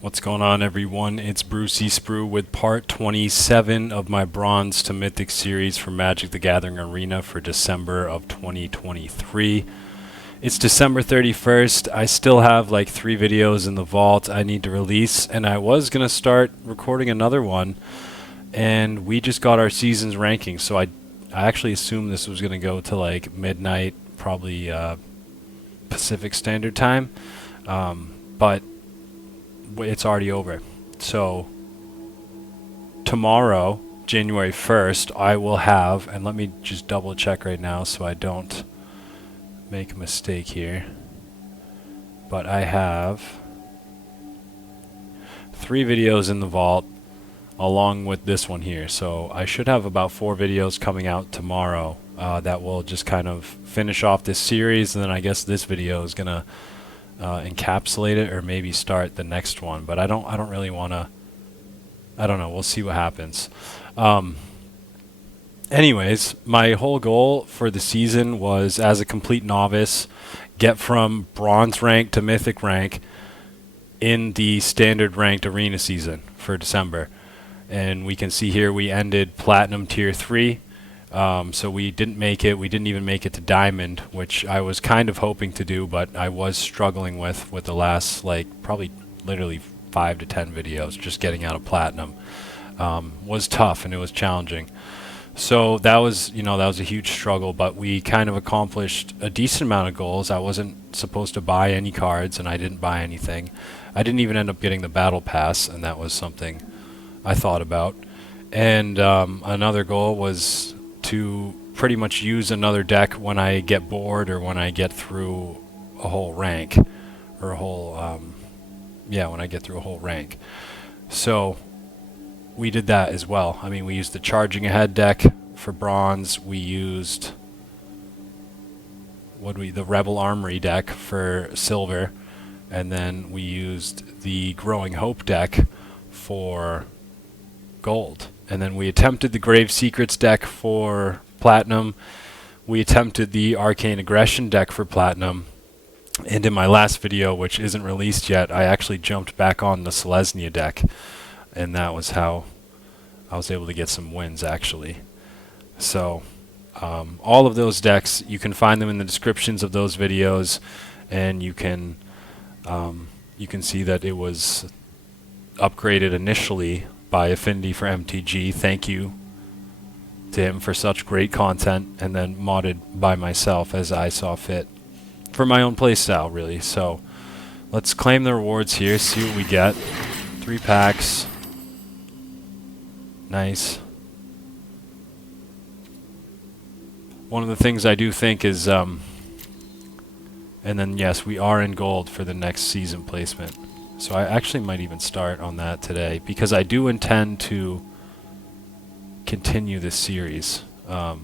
What's going on, everyone? It's Brucey Sprue with part 27 of my Bronze to Mythic series for Magic the Gathering Arena for December of 2023. It's December 31st. I still have like 3 videos in the vault I need to release, and I was going to start recording another one, and we just got our season's ranking, so I actually assumed this was going to go to like midnight, probably Pacific Standard Time, but it's already over. So tomorrow, January 1st, I will have, and let me just double check right now so I don't make a mistake here, but I have 3 videos in the vault along with this one here, so I should have about 4 videos coming out tomorrow that will just kind of finish off this series, and then I guess this video is gonna encapsulate it or maybe start the next one, but I don't really want to. I don't know, we'll see what happens. Anyways, my whole goal for the season was, as a complete novice, get from bronze rank to mythic rank in the standard ranked arena season for December. And we can see here we ended platinum tier 3. So we didn't make it. We didn't even make it to diamond, which I was kind of hoping to do, but I was struggling with the last, like, probably literally 5 to 10 videos. Just getting out of platinum was tough, and it was challenging. So that was, that was a huge struggle, but we kind of accomplished a decent amount of goals. I wasn't supposed to buy any cards, and I didn't buy anything. I didn't even end up getting the battle pass, and that was something I thought about. And another goal was to pretty much use another deck when I get bored or when I get through a whole rank, or a whole, when I get through a whole rank. So we did that as well. I mean, we used the Charging Ahead deck for bronze. We used the Rebel Armory deck for silver, and then we used the Growing Hope deck for gold. And then we attempted the Grave Secrets deck for platinum. We attempted the Arcane Aggression deck for platinum. And in my last video, which isn't released yet, I actually jumped back on the Selesnya deck. And that was how I was able to get some wins, actually. So all of those decks, you can find them in the descriptions of those videos. And you can see that it was upgraded initially by Affinity for MTG. Thank you to him for such great content, and then modded by myself as I saw fit for my own playstyle, really. So let's claim the rewards here, see what we get. 3 packs. Nice. One of the things I do think is, and then yes, we are in gold for the next season placement. So I actually might even start on that today, because I do intend to continue this series. I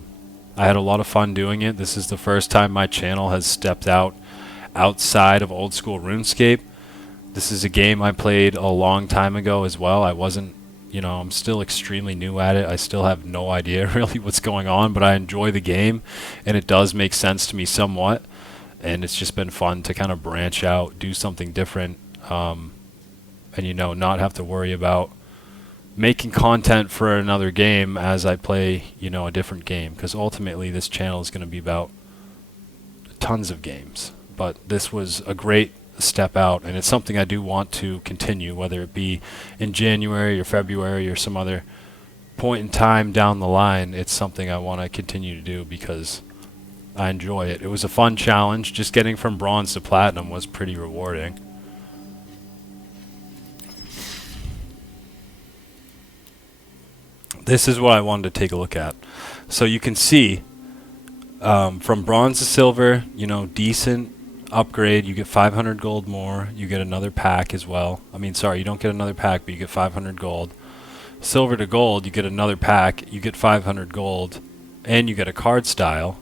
had a lot of fun doing it. This is the first time my channel has stepped outside of old school RuneScape. This is a game I played a long time ago as well. I wasn't, I'm still extremely new at it. I still have no idea really what's going on, but I enjoy the game, and it does make sense to me somewhat. And it's just been fun to kind of branch out, do something different. And not have to worry about making content for another game as I play, a different game, because ultimately this channel is going to be about tons of games. But this was a great step out, and it's something I do want to continue, whether it be in January or February or some other point in time down the line. It's something I want to continue to do because I enjoy it. It was a fun challenge. Just getting from bronze to platinum was pretty rewarding. This is what I wanted to take a look at. So you can see from bronze to silver, decent upgrade. You get 500 gold more. You get another pack as well. I mean, sorry, you don't get another pack, but you get 500 gold. Silver to gold, you get another pack. You get 500 gold, and you get a card style.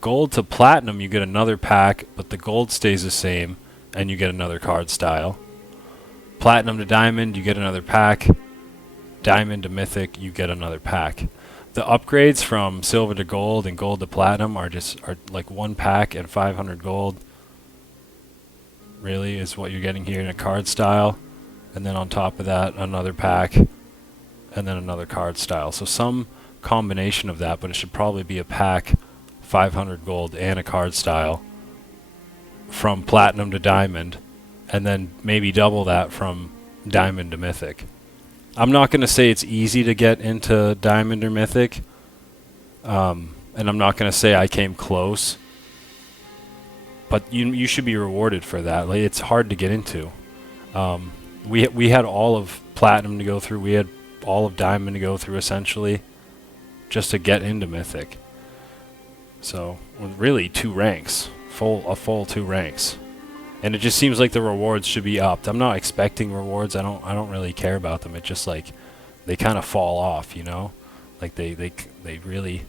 Gold to platinum, you get another pack, but the gold stays the same, and you get another card style. Platinum to diamond, you get another pack. Diamond to mythic, you get another pack. The upgrades from silver to gold and gold to platinum are like 1 pack and 500 gold. Really is what you're getting here in a card style. and then on top of that another pack, and then another card style. So some combination of that, but it should probably be a pack, 500 gold, and a card style from platinum to diamond, and then maybe double that from diamond to mythic. I'm not going to say it's easy to get into diamond or mythic, and I'm not going to say I came close, but you should be rewarded for that. Like, it's hard to get into. We had all of platinum to go through. We had all of diamond to go through, essentially, just to get into mythic. So really 2 ranks, a full 2 ranks, and it just seems like the rewards should be upped. I'm not expecting rewards. I don't really care about them. It's just like they kind of fall off, you know, like they really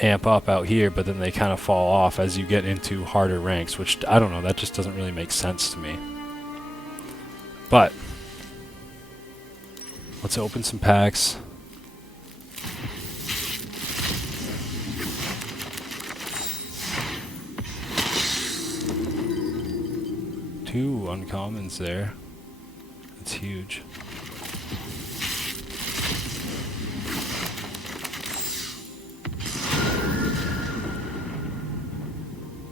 amp up out here, but then they kind of fall off as you get into harder ranks, which I don't know. That just doesn't really make sense to me. But let's open some packs. Two uncommons there. That's huge.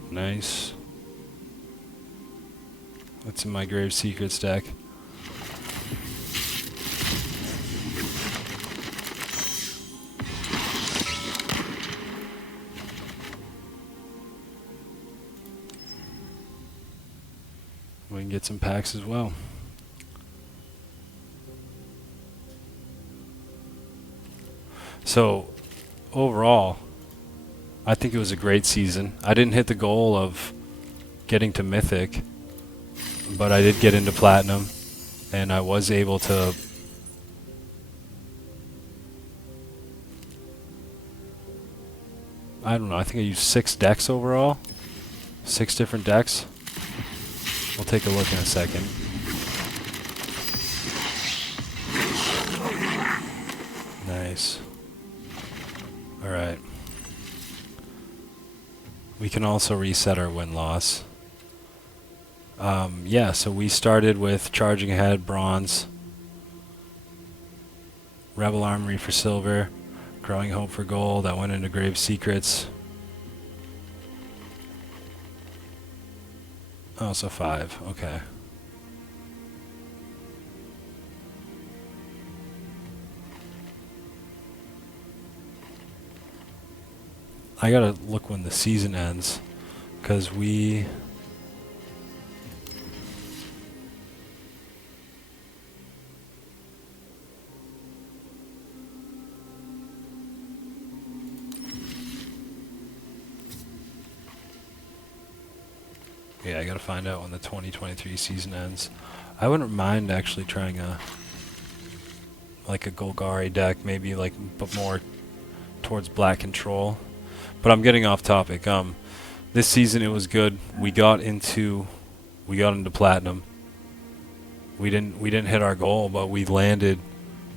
Nice. What's in my Grave Secrets deck? We can get some packs as well. So, overall, I think it was a great season. I didn't hit the goal of getting to Mythic, but I did get into Platinum, and I was able to I don't know, I think I used 6 decks overall. 6 different decks. We'll take a look in a second. Nice. Alright. We can also reset our win-loss. Yeah, so we started with Charging Ahead, Bronze. Rebel Armory for Silver. Growing Hope for Gold. I went into Grave Secrets. Oh, so 5. Okay. I gotta look when the season ends, because we... Yeah, I gotta find out when the 2023 season ends. I wouldn't mind actually trying a Golgari deck, maybe but more towards Black Control. But I'm getting off topic. This season it was good. We got into Platinum. We didn't hit our goal, but we landed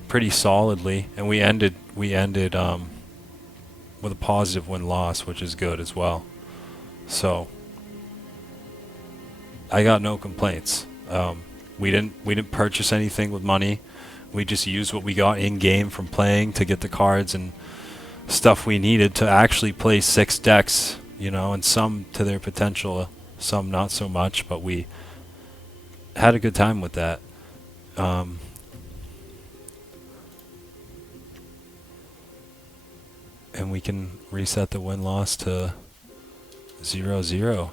pretty solidly, and we ended with a positive win-loss, which is good as well. So I got no complaints. We didn't purchase anything with money. We just used what we got in game from playing to get the cards and stuff we needed to actually play 6 decks, you know, and some to their potential, some not so much, but we had a good time with that. And we can reset the win-loss to 0-0.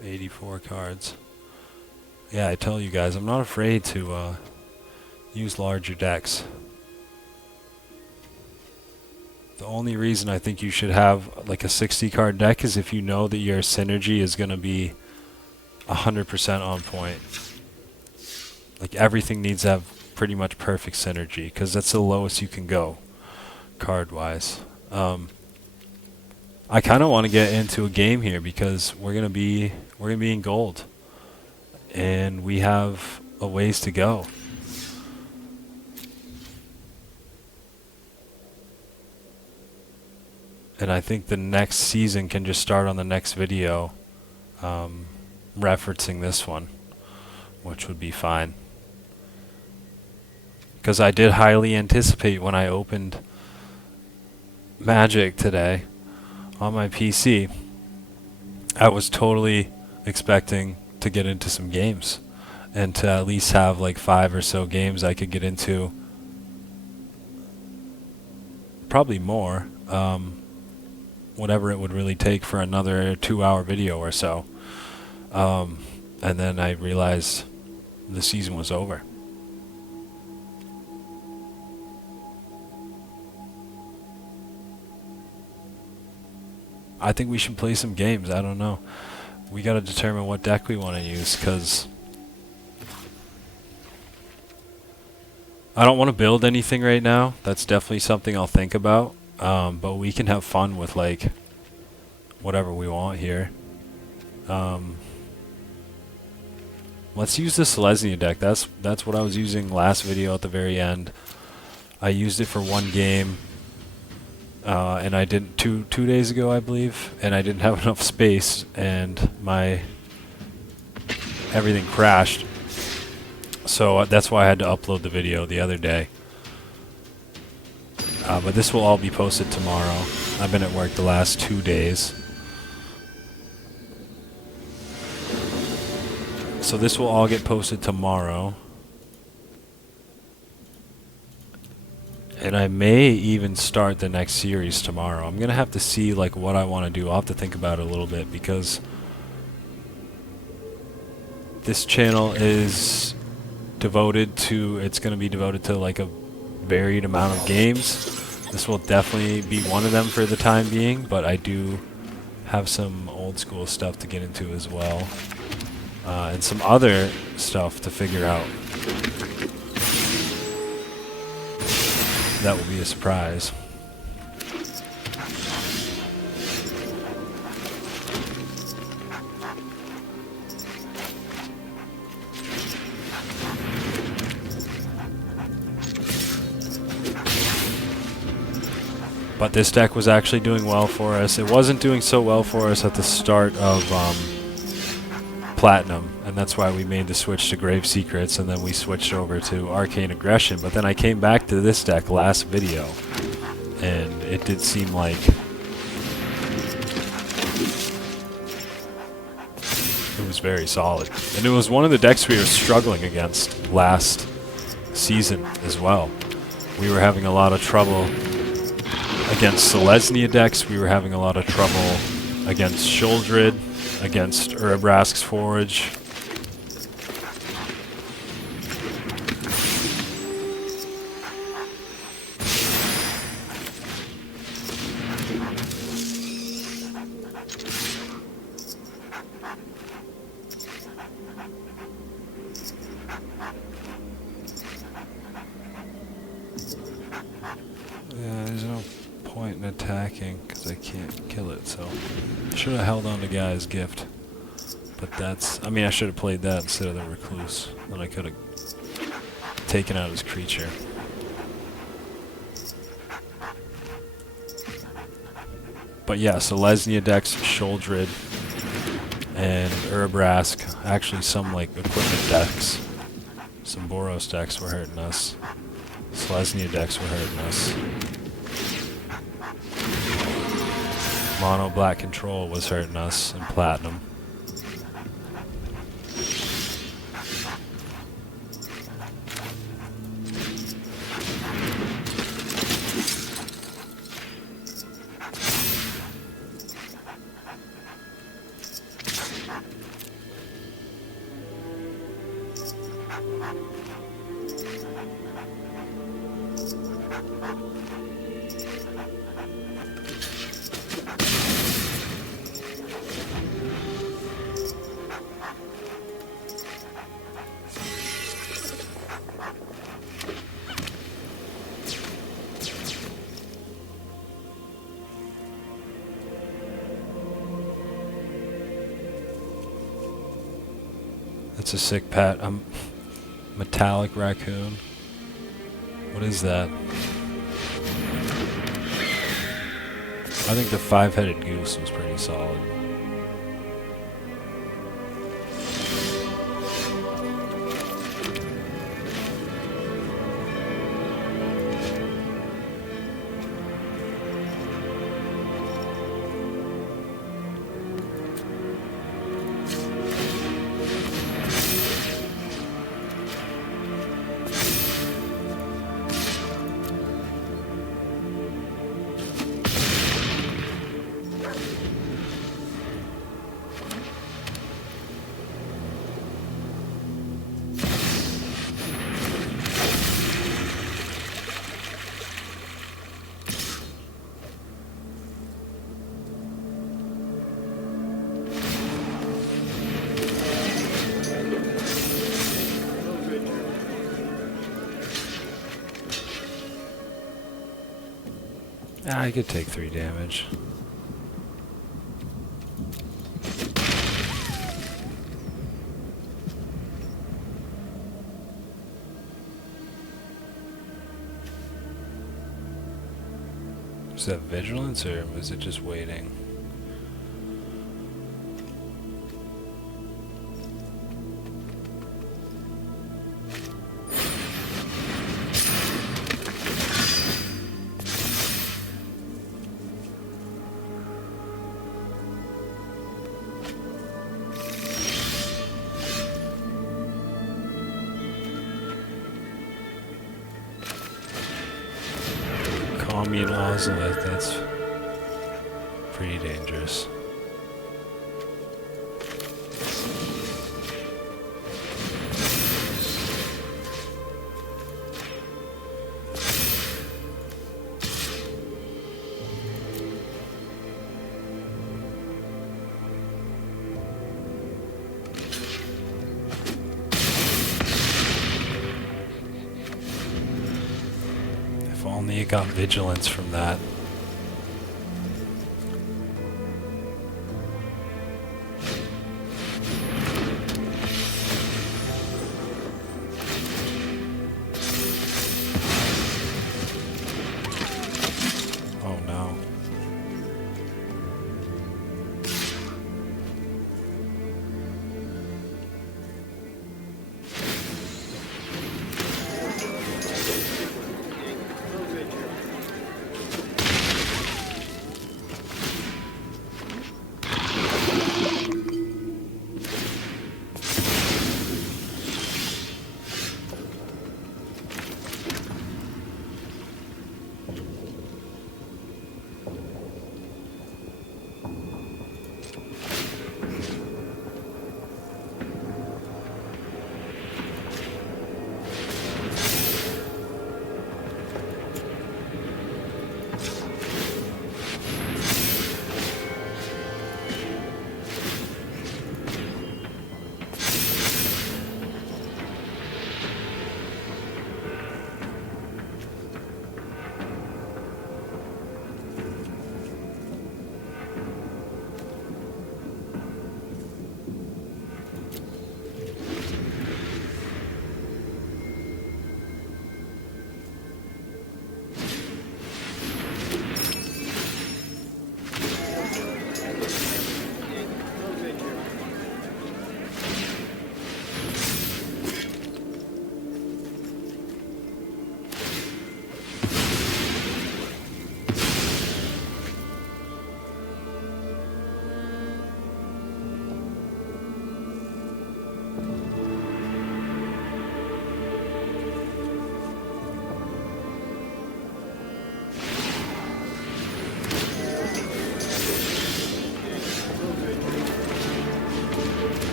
.84 cards. Yeah, I tell you guys, I'm not afraid to use larger decks. The only reason I think you should have like a 60 card deck is if you know that your synergy is going to be 100% on point. Like everything needs to have pretty much perfect synergy, because that's the lowest you can go card wise. I kind of want to get into a game here because we're gonna be in gold, and we have a ways to go. And I think the next season can just start on the next video, referencing this one, which would be fine. Because I did highly anticipate when I opened Magic today on my PC, I was totally expecting to get into some games and to at least have like 5 or so games I could get into, probably more, whatever it would really take for another 2-hour video or so. And then I realized the season was over. I think we should play some games. I don't know. We got to determine what deck we want to use, because I don't want to build anything right now. That's definitely something I'll think about. But we can have fun with like whatever we want here. Let's use the Selesnya deck. That's what I was using last video at the very end. I used it for one game. And I didn't two days ago, I believe, and I didn't have enough space, and my everything crashed. So that's why I had to upload the video the other day. But this will all be posted tomorrow. I've been at work the last 2 days. So this will all get posted tomorrow. And I may even start the next series tomorrow. I'm going to have to see like what I want to do. I'll have to think about it a little bit, because this channel is devoted to, it's going to be devoted to like a varied amount of games. This will definitely be one of them for the time being, but I do have some old school stuff to get into as well. And some other stuff to figure out. That will be a surprise. But this deck was actually doing well for us. It wasn't doing so well for us at the start of Platinum, and that's why we made the switch to Grave Secrets, and then we switched over to Arcane Aggression. But then I came back to this deck last video, and it did seem like it was very solid. And it was one of the decks we were struggling against last season as well. We were having a lot of trouble against Selesnya decks. We were having a lot of trouble against Sheoldred, against Urabrask's Forge. Yeah, there's no point in attacking because I can't kill it, so I should have held on to Guy's Gift. But that's, I mean, I should have played that instead of the Recluse. Then I could have taken out his creature. But yeah, so Selesnya decks, Sheoldred, and Urabrask. Actually, some like equipment decks. Some Boros decks were hurting us. Selesnya decks were hurting us. Mono Black Control was hurting us in Platinum. That's a sick pet. Metallic raccoon. What is that? I think the 5-headed goose was pretty solid. I could take 3 damage. Is that vigilance or was it just waiting? Commune Ozolith, that's pretty dangerous. If only you got vigilance from that. Oh no.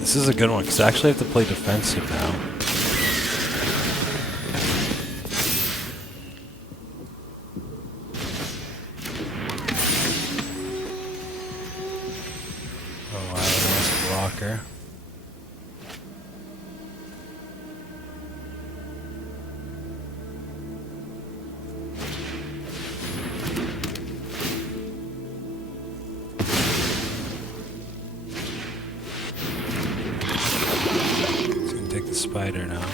This is a good one, because I actually have to play defensive now. Oh wow, nice blocker. Spider now.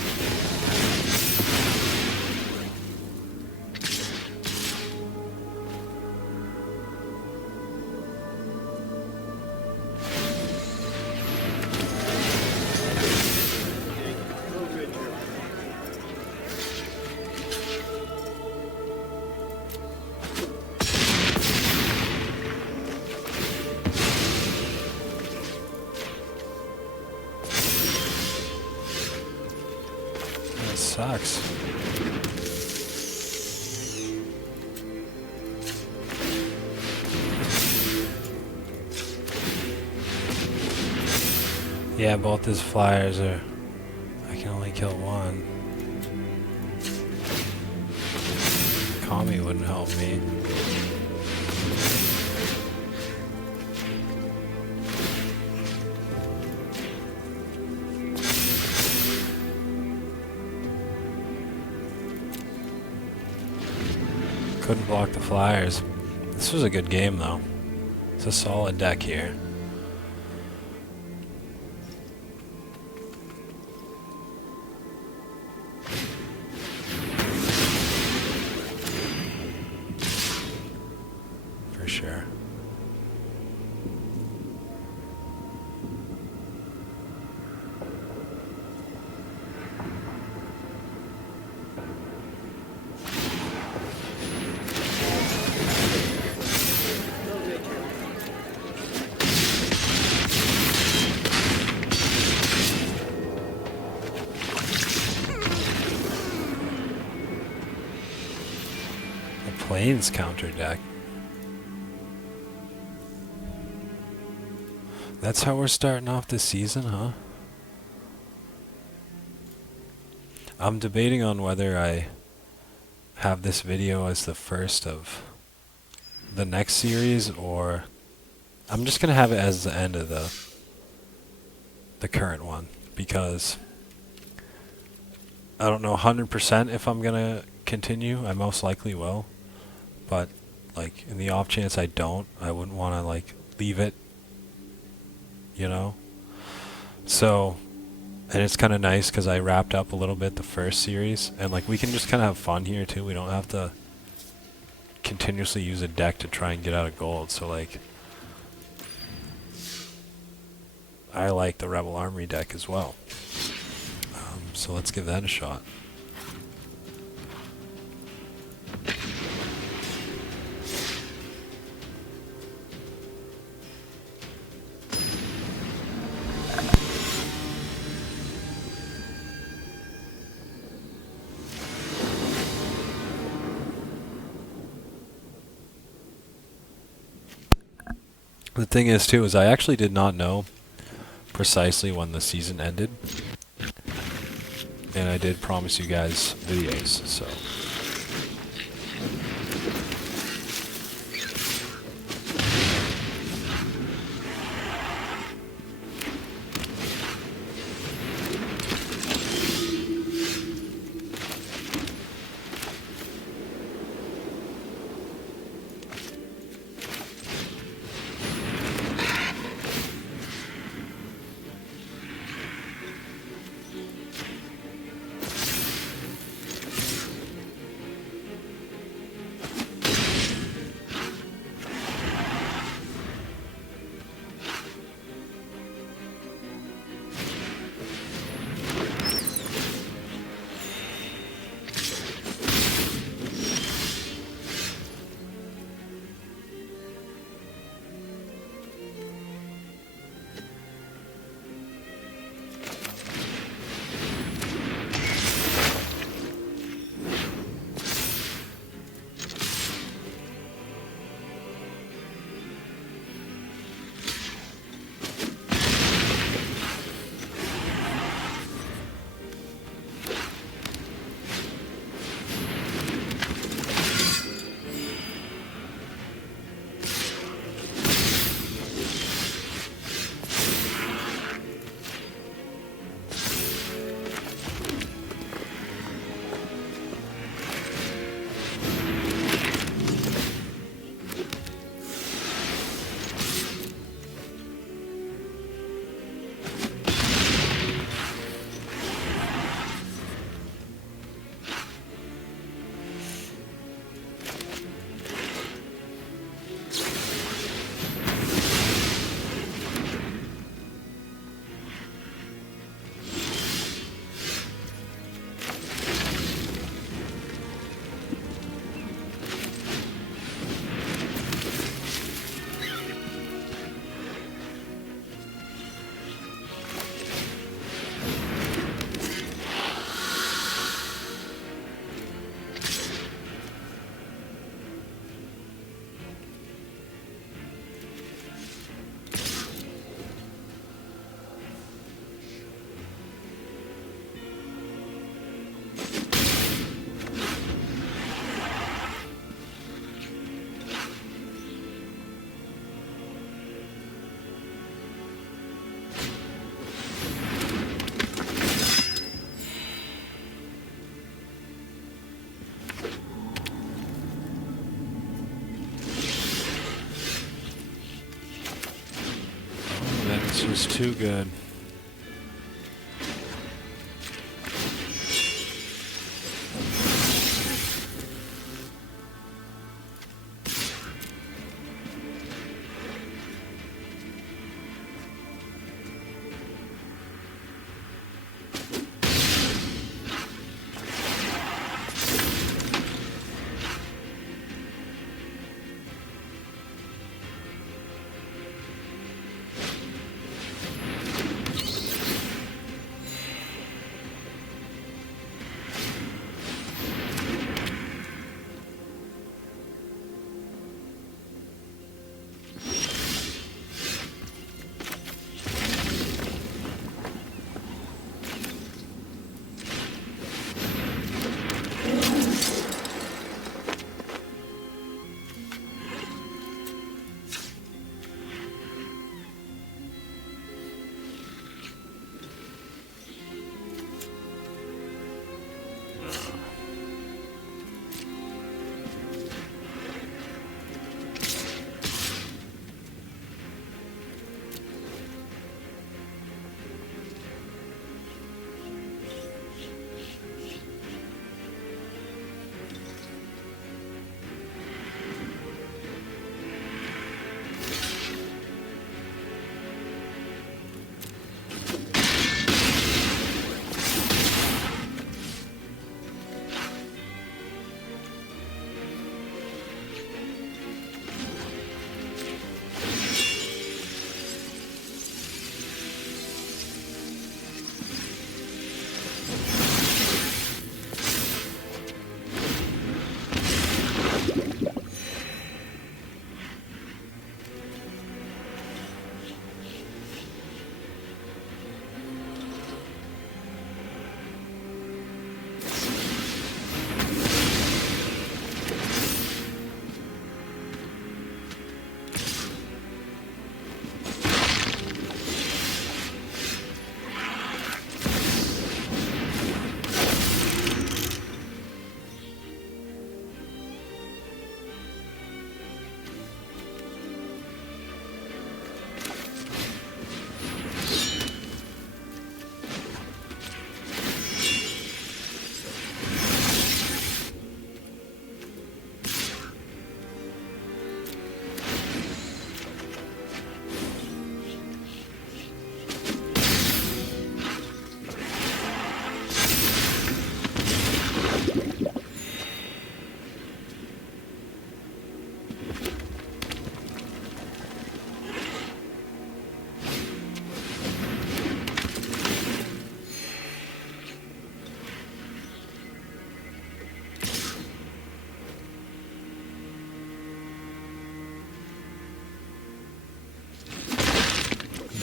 Sucks. Yeah, both his flyers are... I can only kill one. Kami wouldn't help me. Couldn't block the flyers. This was a good game though. It's a solid deck here. For sure. Plains counter deck. That's how we're starting off this season, huh? I'm debating on whether I have this video as the first of the next series, or I'm just gonna have it as the end of the current one, because I don't know 100% if I'm gonna continue. I most likely will. But, like, in the off chance I don't, I wouldn't want to, like, leave it, you know? So, and it's kind of nice because I wrapped up a little bit the first series, and, like, we can just kind of have fun here, too. We don't have to continuously use a deck to try and get out of gold. So, like, I like the Rebel Armory deck as well. So let's give that a shot. The thing is, too, is I actually did not know precisely when the season ended. And I did promise you guys videos, so... just too good.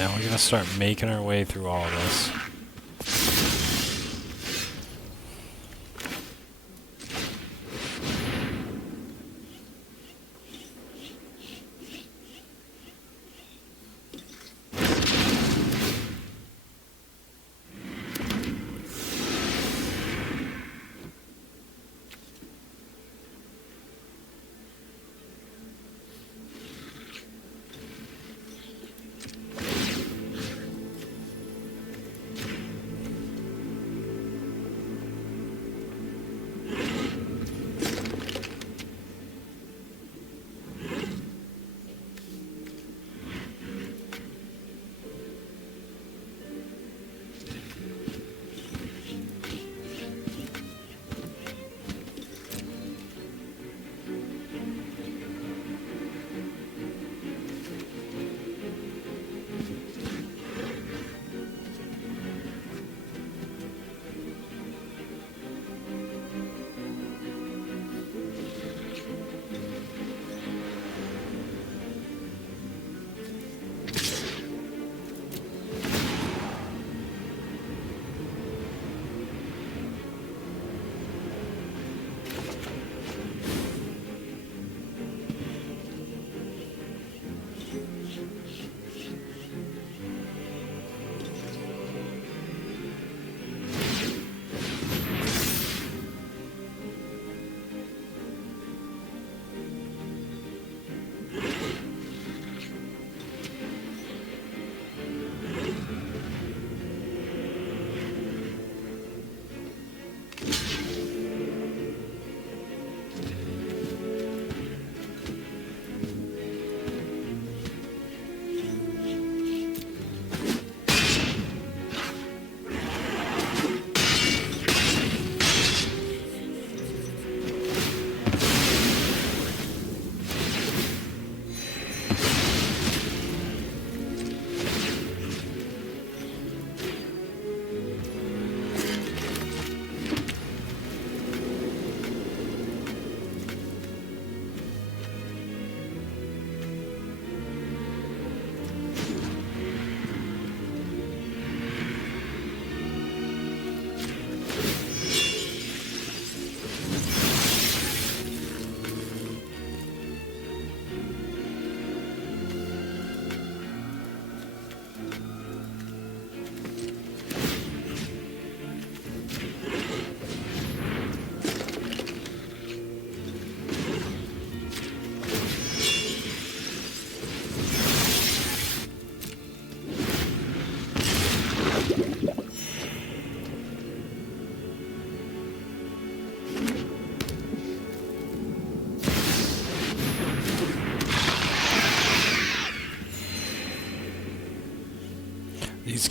Now we're gonna start making our way through all this.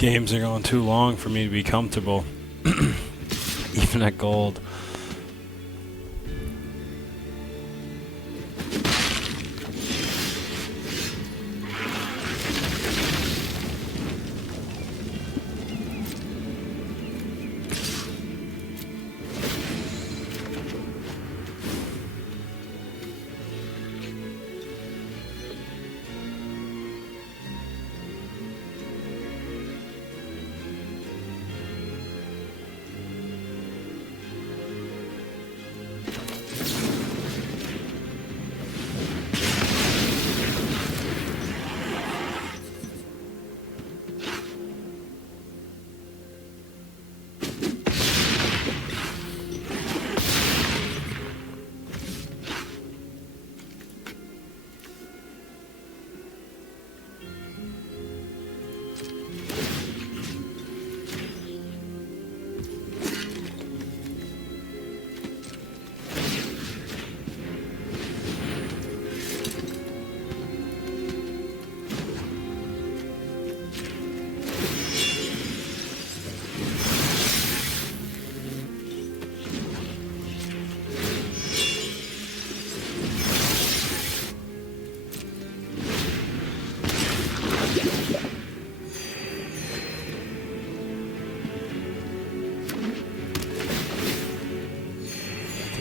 games are going too long for me to be comfortable, even at gold.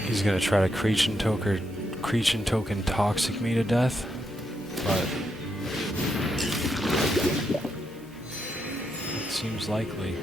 He's gonna try to creature and token toxic me to death, but it seems likely.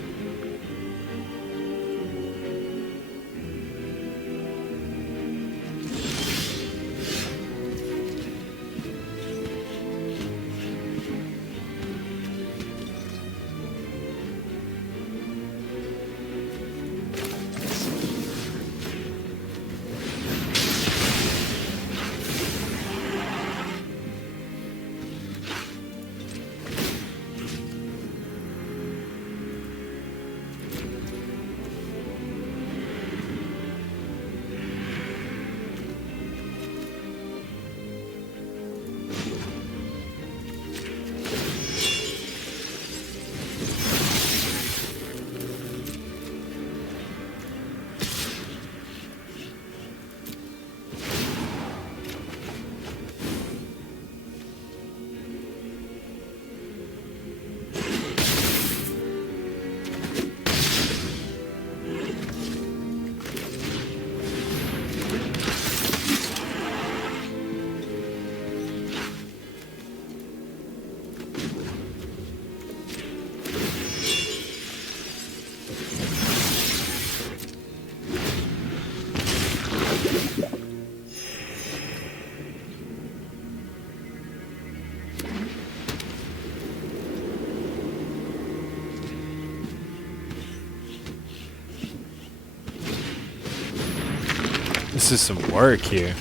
This is some work here.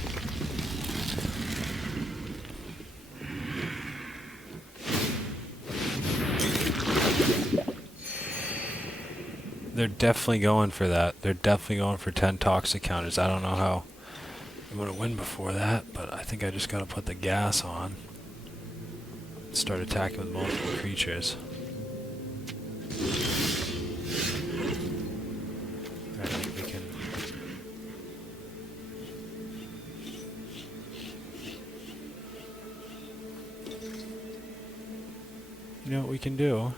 They're definitely going for that. They're definitely going for 10 toxic counters. I don't know how I'm going to win before that, but I think I just got to put the gas on. Start attacking with multiple creatures. Alright, we can... You know what we can do?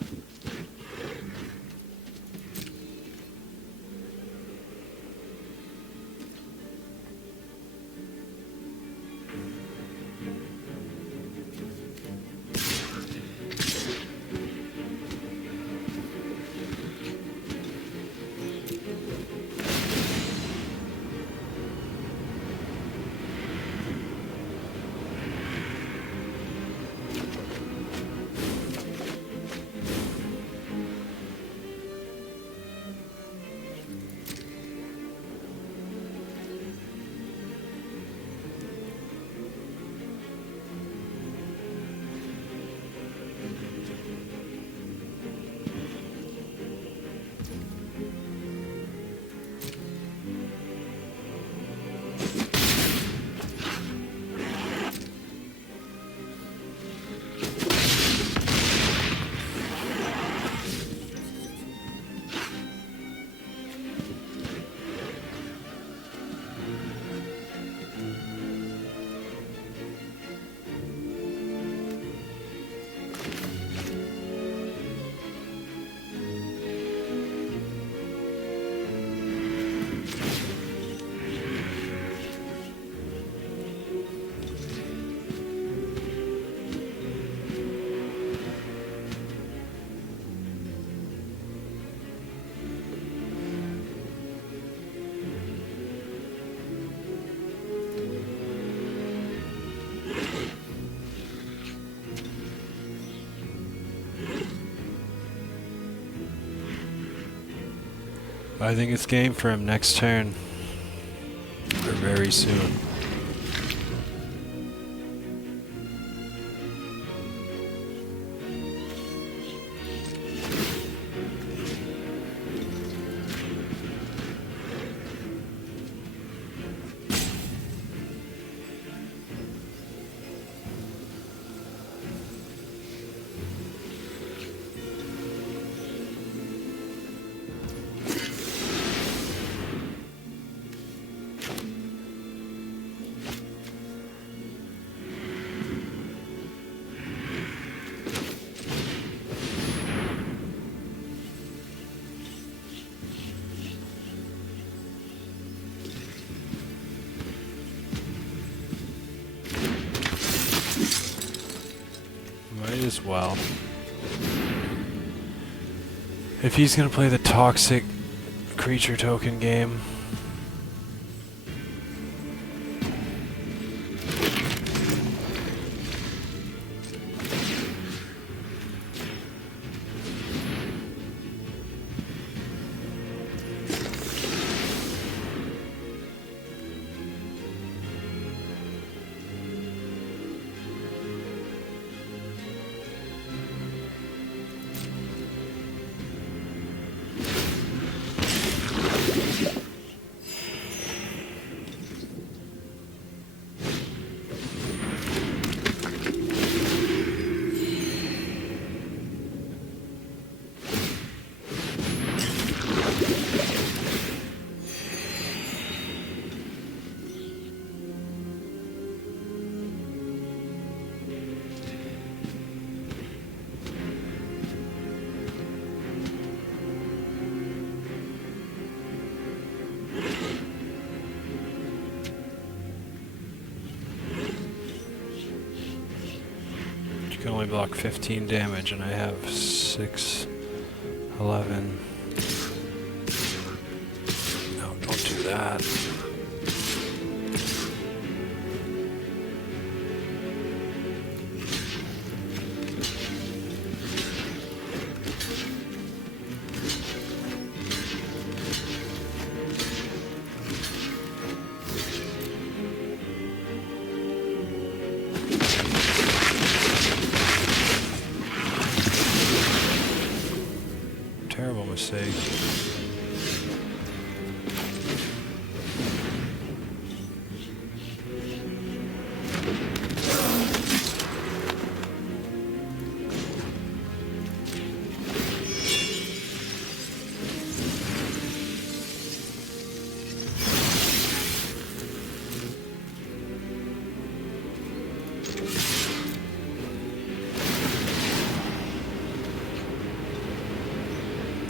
I think it's game for him next turn. Or very soon. Might as well. If he's gonna play the toxic creature token game. You can only block 15 damage, and I have 6, 11. No, don't do that. Terrible mistake.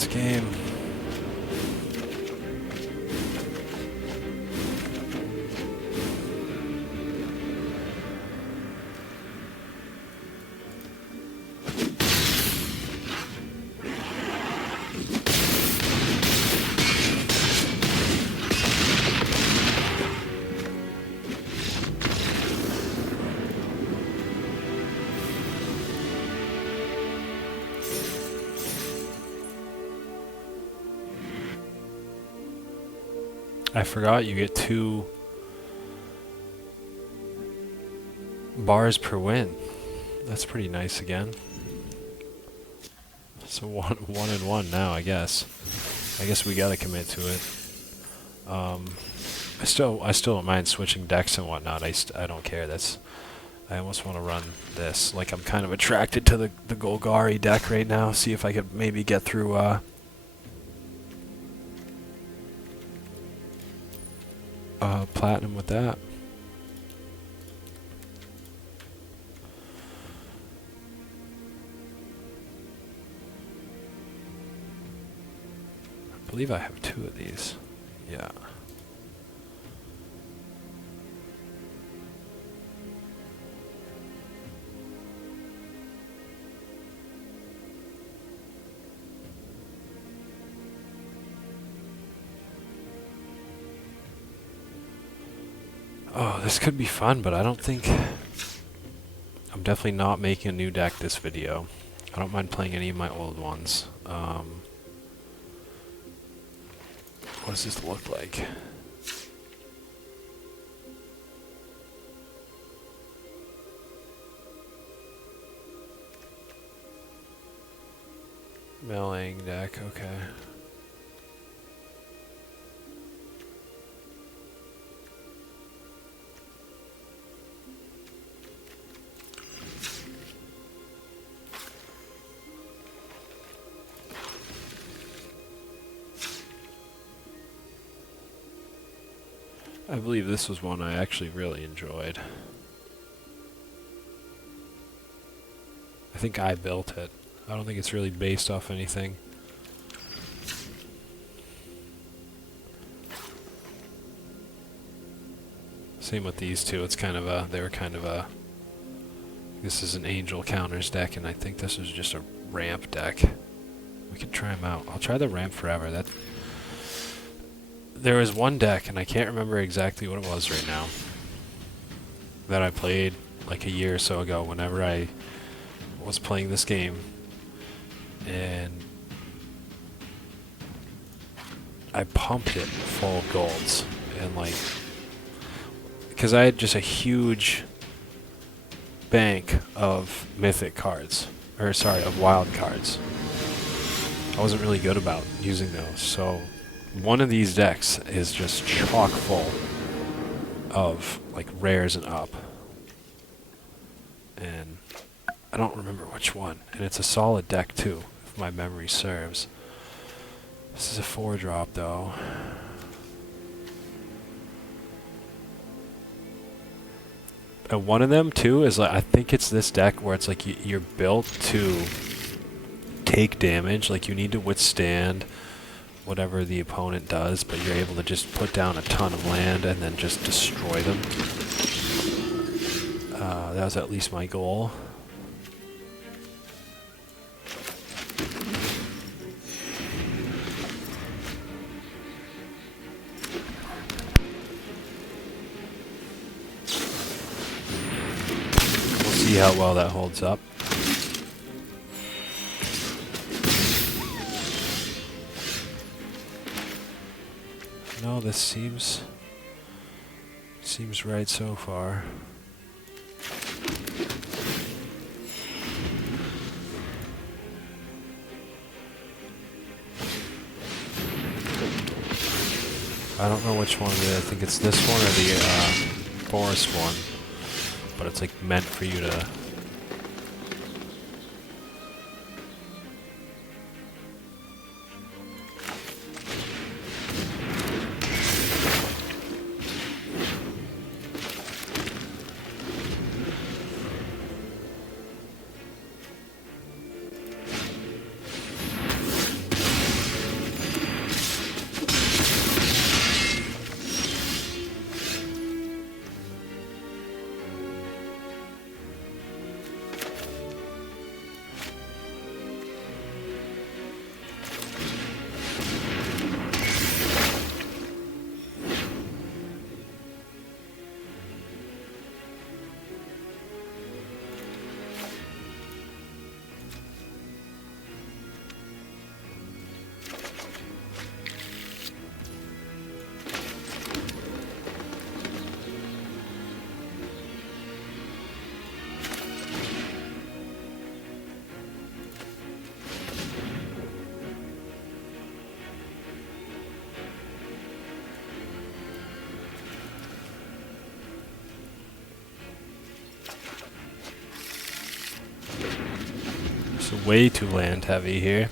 Game. I forgot you get 2 bars per win. That's pretty nice again. So one and one now, I guess. I guess we gotta commit to it. I still don't mind switching decks and whatnot. I don't care. I almost want to run this. Like, I'm kind of attracted to the Golgari deck right now. See if I could maybe get through platinum with that. I believe I have 2 of these. Yeah. Oh, this could be fun, but I don't think... I'm definitely not making a new deck this video. I don't mind playing any of my old ones. What does this look like? Milling deck, okay. I believe this was one I actually really enjoyed. I think I built it. I don't think it's really based off anything. Same with these two. It's kind of a, they were kind of a, this is an angel counters deck, and I think this is just a ramp deck. We could try them out. I'll try the ramp forever. That there was one deck, and I can't remember exactly what it was right now, that I played like a year or so ago whenever I was playing this game, and I pumped it full of golds, and like, because I had just a huge bank of mythic cards, or sorry, of wild cards. I wasn't really good about using those, so one of these decks is just chock full of like rares and up, and I don't remember which one, and it's a solid deck too, if my memory serves. This is a 4-drop though. And one of them too is like, I think it's this deck where it's like you're built to take damage, like you need to withstand whatever the opponent does, but you're able to just put down a ton of land and then just destroy them. That was at least my goal. We'll see how well that holds up. No, this seems right so far. I don't know which one it is. I think it's this one or the forest one, but it's like meant for you to. It's way too land heavy here.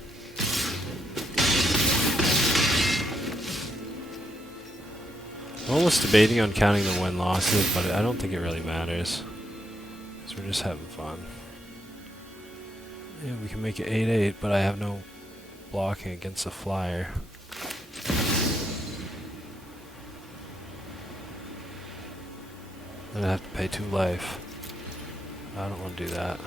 I'm almost debating on counting the win losses, but I don't think it really matters, because we're just having fun. Yeah, we can make it 8-8, but I have no blocking against the flyer. And I have to pay 2 life. I don't want to do that.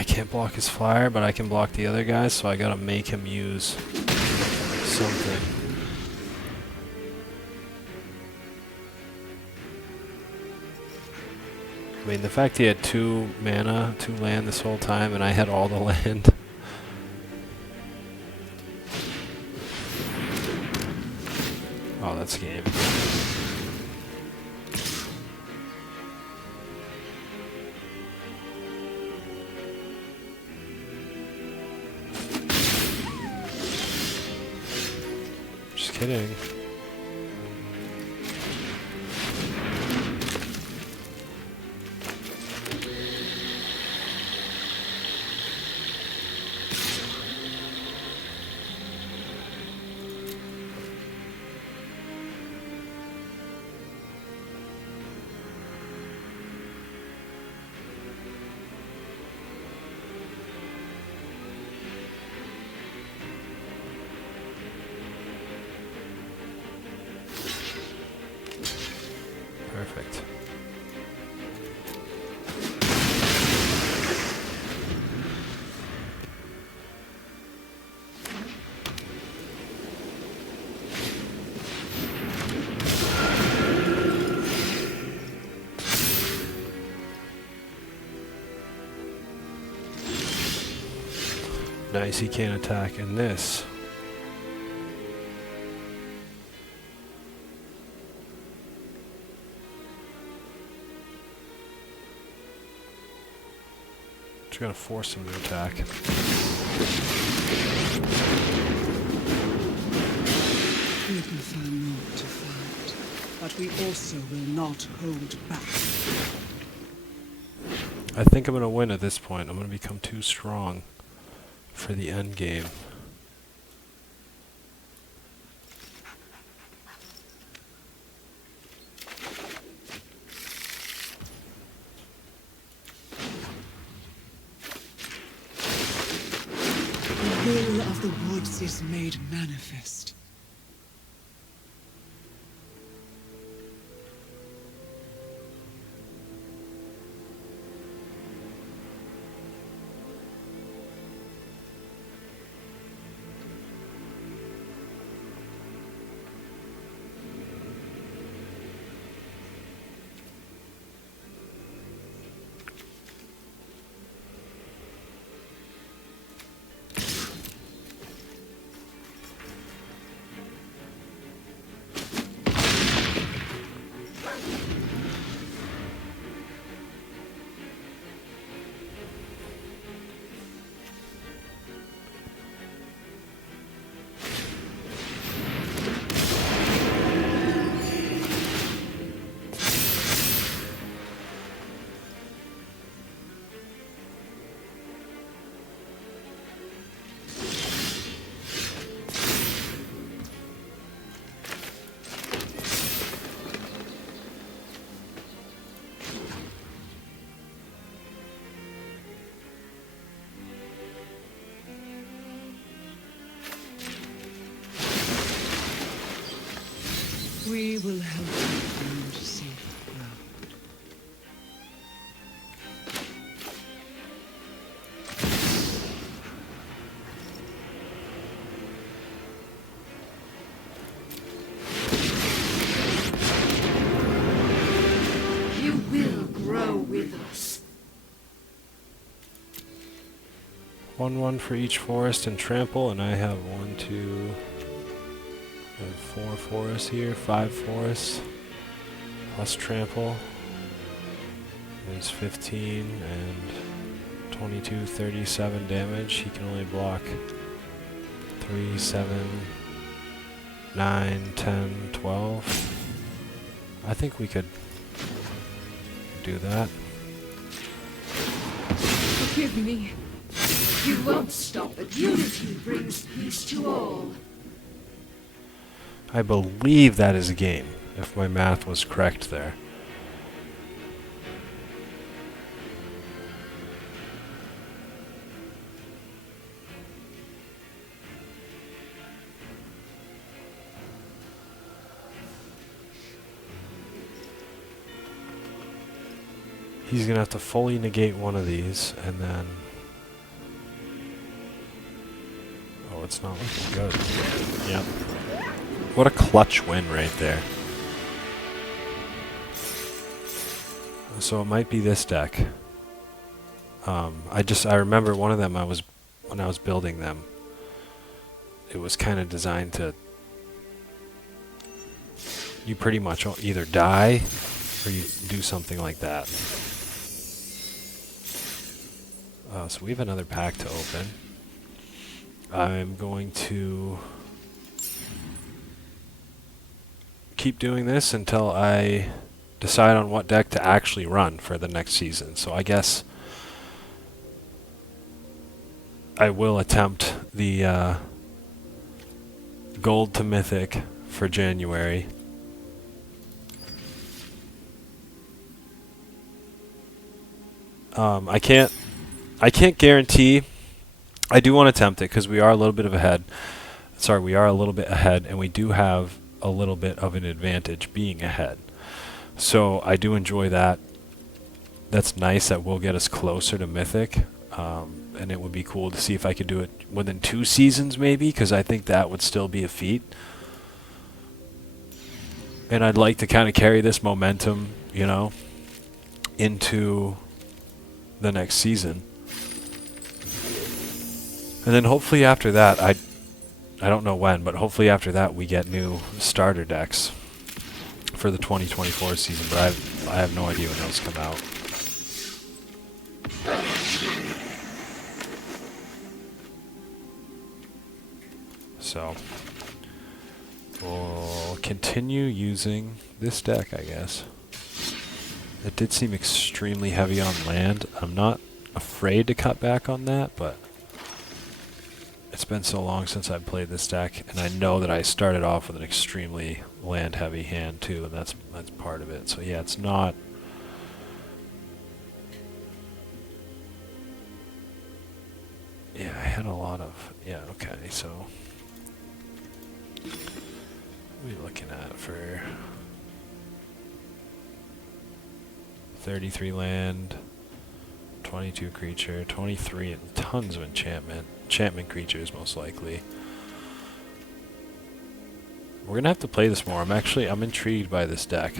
I can't block his flyer, but I can block the other guys, so I gotta make him use something. I mean, the fact he had 2 mana, 2 land this whole time, and I had all the land. Oh, that's game. Just kidding. Perfect. Nice, he can't attack in this. Just gotta force him to attack. We prefer not to fight, but we also will not hold back. I think I'm gonna win at this point. I'm gonna become too strong for the end game. The will of the woods is made manifest. We will help you find safe ground. You will grow with us. 1/1 for each forest and trample, and I have 1, 2, I have 4 forests here, 5 forests, plus trample. There's 15 and 22, 37 damage. He can only block 3, 7, 9, 10, 12. I think we could do that. Forgive me. You won't stop it. Unity brings peace to all. I believe that is a game, if my math was correct there. He's gonna have to fully negate one of these, and then it's not looking good. Yep. What a clutch win right there. So it might be this deck. I remember one of them when I was building them, it was kind of designed to, you pretty much either die or you do something like that. So we have another pack to open. I'm going to keep doing this until I decide on what deck to actually run for the next season. So I guess I will attempt the gold to mythic for January. I can't guarantee. I do want to attempt it because we are a little bit ahead. Sorry, we are a little bit ahead, and we do have a little bit of an advantage being ahead. So I do enjoy that. That's nice. That will get us closer to mythic, and it would be cool to see if I could do it within 2 seasons, maybe, because I think that would still be a feat. And I'd like to kind of carry this momentum, you know, into the next season. And then hopefully after that, I don't know when, but hopefully after that we get new starter decks for the 2024 season, but I have no idea when those come out. So we'll continue using this deck, I guess. It did seem extremely heavy on land. I'm not afraid to cut back on that, but it's been so long since I've played this deck, and I know that I started off with an extremely land-heavy hand too, and that's part of it. So yeah, it's not. Yeah, I had a lot of. Yeah, okay, so what are we looking at for 33 land, 22 creature, 23 and tons of enchantment. Enchantment creatures, most likely. We're gonna have to play this more. I'm intrigued by this deck.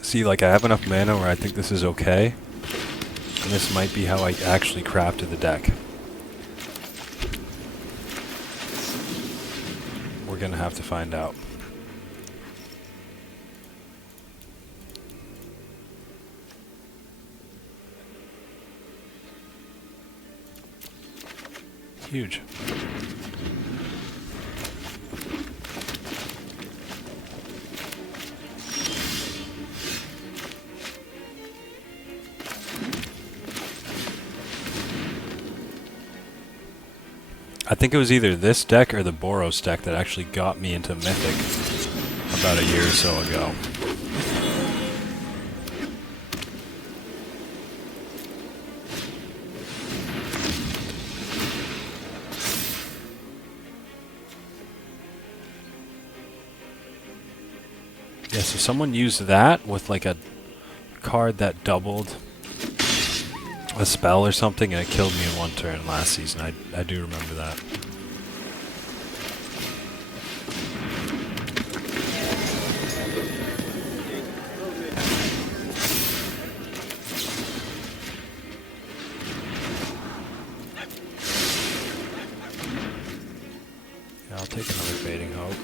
See, like, I have enough mana where I think this is okay. And this might be how I actually crafted the deck. We're gonna have to find out. Huge. I think it was either this deck or the Boros deck that actually got me into Mythic about a year or so ago. Yeah, so someone used that with like a card that doubled a spell or something, and it killed me in one turn last season. I do remember that. Yeah, I'll take another Fading Hope.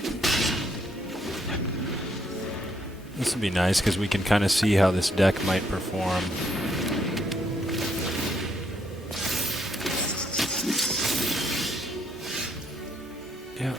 This would be nice because we can kind of see how this deck might perform. Yeah.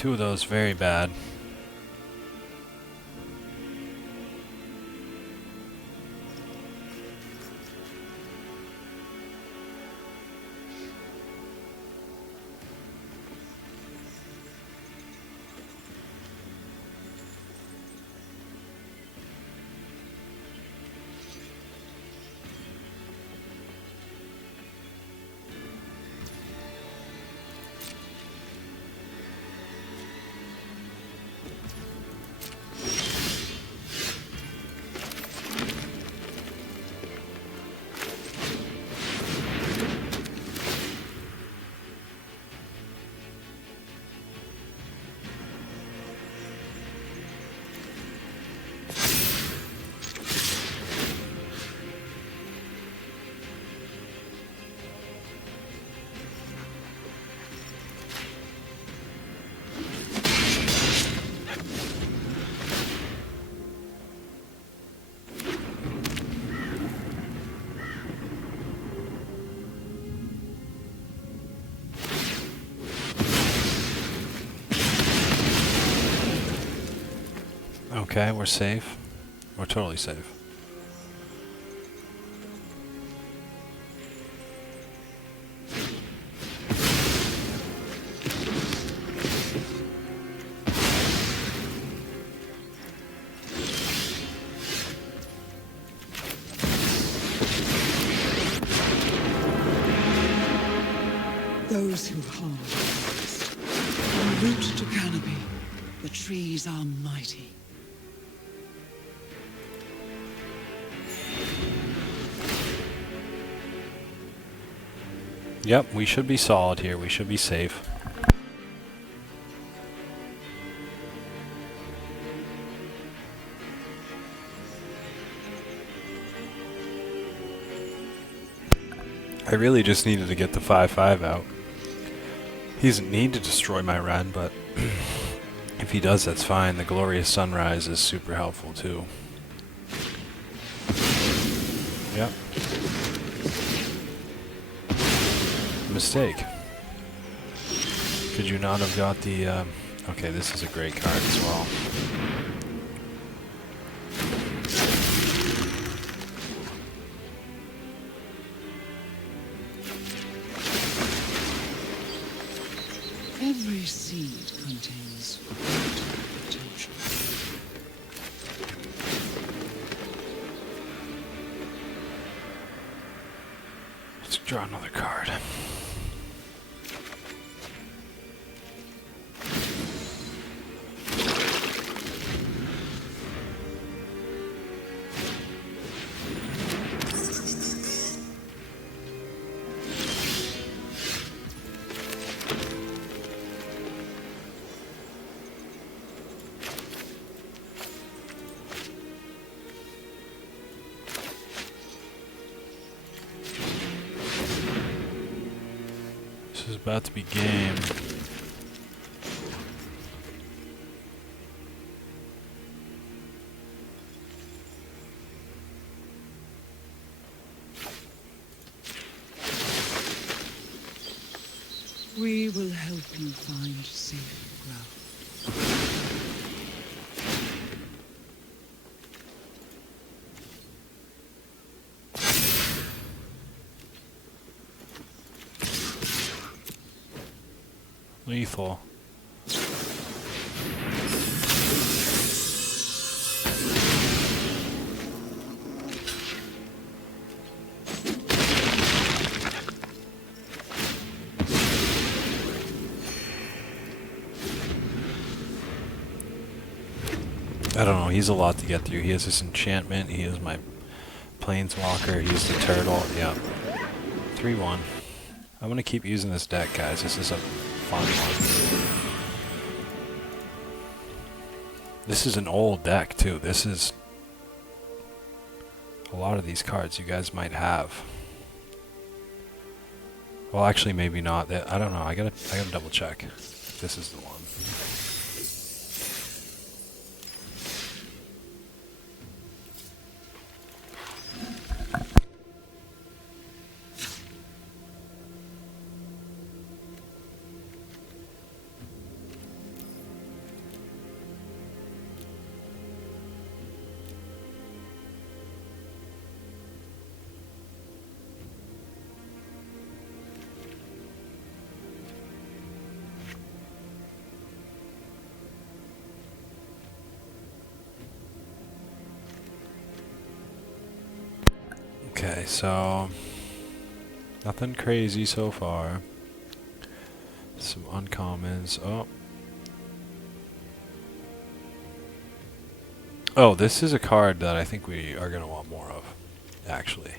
Two of those very bad. Okay, we're safe. We're totally safe. Those who harm the forest, from root to canopy, the trees are mighty. Yep, we should be solid here. We should be safe. I really just needed to get the 5/5 out. He doesn't need to destroy my Ren, but if he does, that's fine. The Glorious Sunrise is super helpful too. Yep. Mistake. Could you not have got the... okay, this is a great card as well. Every seed contains great potential. Let's draw another card. This is about to be game. We will help you find safe ground. Lethal. I don't know, he's a lot to get through. He has this enchantment, he has my planeswalker, he's the turtle, yeah. 3-1. I'm gonna keep using this deck, guys. This is a fun one. This is an old deck, too. This is... a lot of these cards you guys might have. Well, actually, maybe not. I don't know. I gotta double check. This is the one. Okay, so nothing crazy so far. Some uncommons. Oh, this is a card that I think we are going to want more of, actually.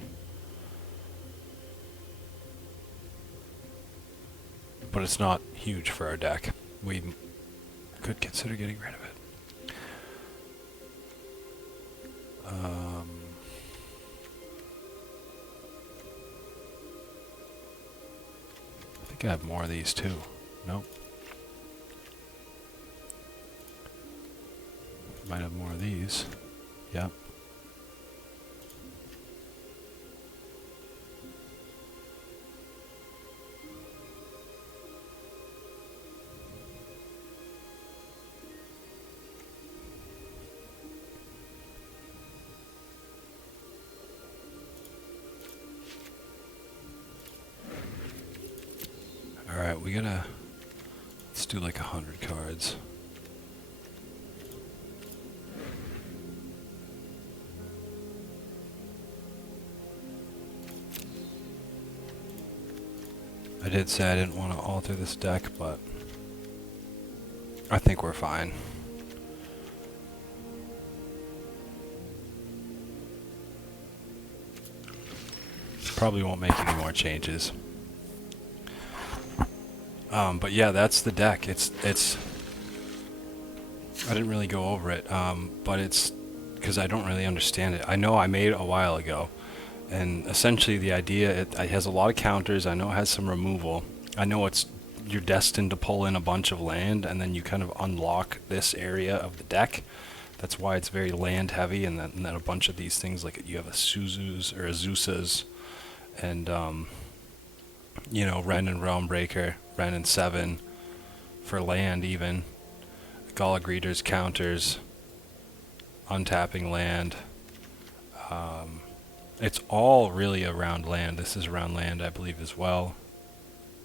But it's not huge for our deck. We could consider getting rid of it. I think I have more of these too. Nope. Might have more of these. Yep. Alright, let's do like 100 cards. I did say I didn't want to alter this deck, but I think we're fine. Probably won't make any more changes. But yeah, that's the deck. It's. I didn't really go over it, but it's because I don't really understand it. I know I made it a while ago, and essentially the idea it has a lot of counters. I know it has some removal. I know you're destined to pull in a bunch of land, and then you kind of unlock this area of the deck. That's why it's very land heavy, and then a bunch of these things like you have a Suzus or a Zusas, and you know, Ren and Realm Breaker, Ren and 7 for land even. Gala Greeters counters, untapping land. It's all really around land. This is around land, I believe, as well.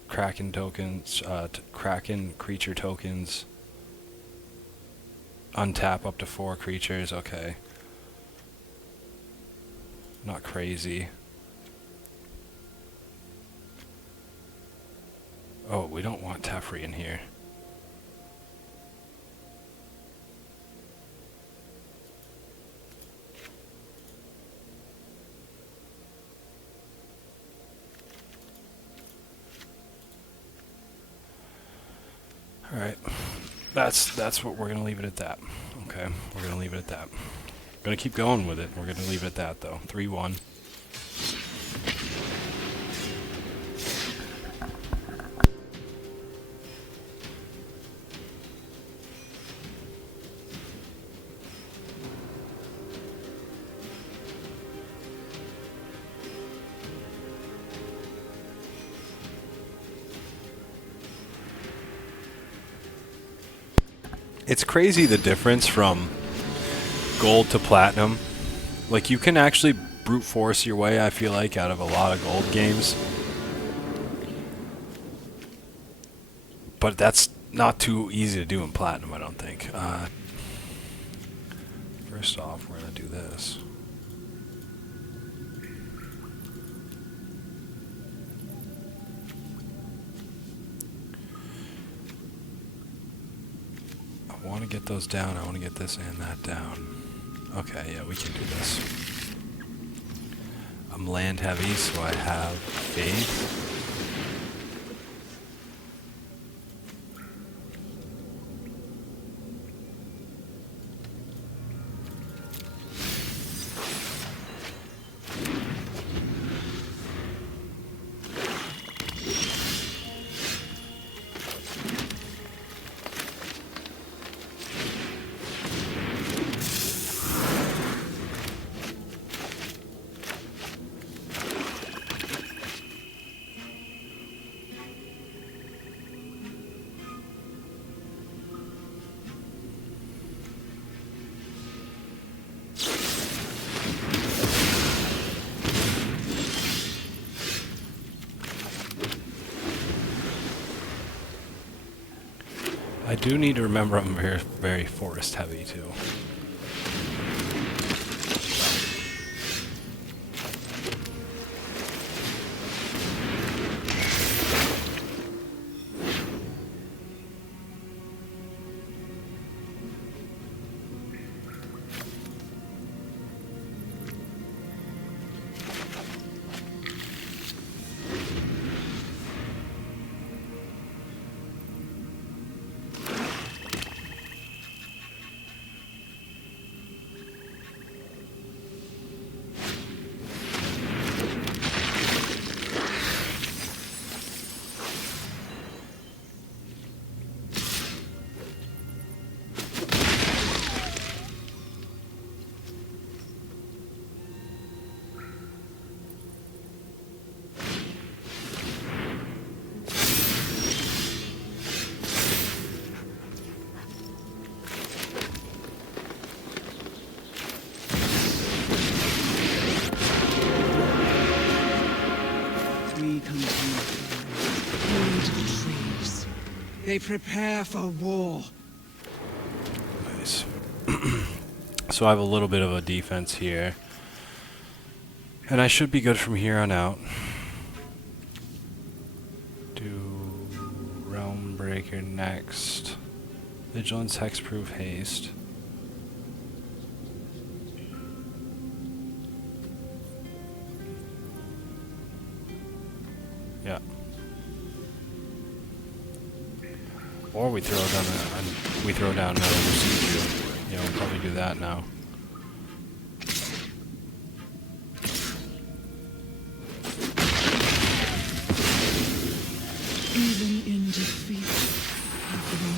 Kraken tokens, Kraken creature tokens. Untap up to 4 creatures, okay. Not crazy. Oh, we don't want Teferi in here. Alright. That's what we're gonna leave it at that. Okay, we're gonna leave it at that. Gonna keep going with it. We're gonna leave it at that though. 3-1. It's crazy the difference from gold to platinum. Like, you can actually brute force your way, I feel like, out of a lot of gold games. But that's not too easy to do in platinum, I don't think. First off, we're going to do this. I want to get those down. I want to get this and that down. Okay, yeah, we can do this. I'm land heavy, so I have faith. I do need to remember I'm very, very forest heavy too. They prepare for war. Nice. So I have a little bit of a defense here. And I should be good from here on out. Do Realm Breaker next. Vigilance, Hexproof, Haste. Yeah. Or we throw down another Siege. Yeah, we'll probably do that now. Even in defeat, you grow.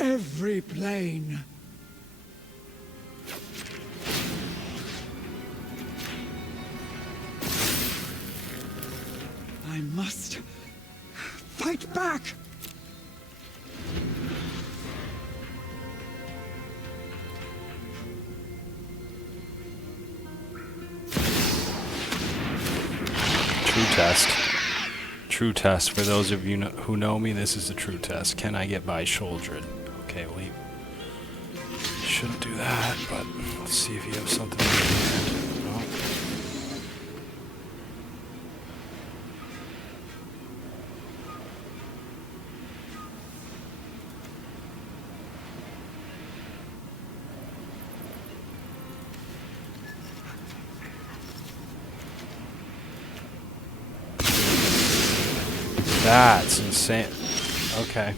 Every plane. I must fight back. True test. True test. For those of you who know me, this is the true test. Can I get by Sholdred? Okay, we shouldn't do that, but let's see if you have something in your hand. No. That's insane. Okay.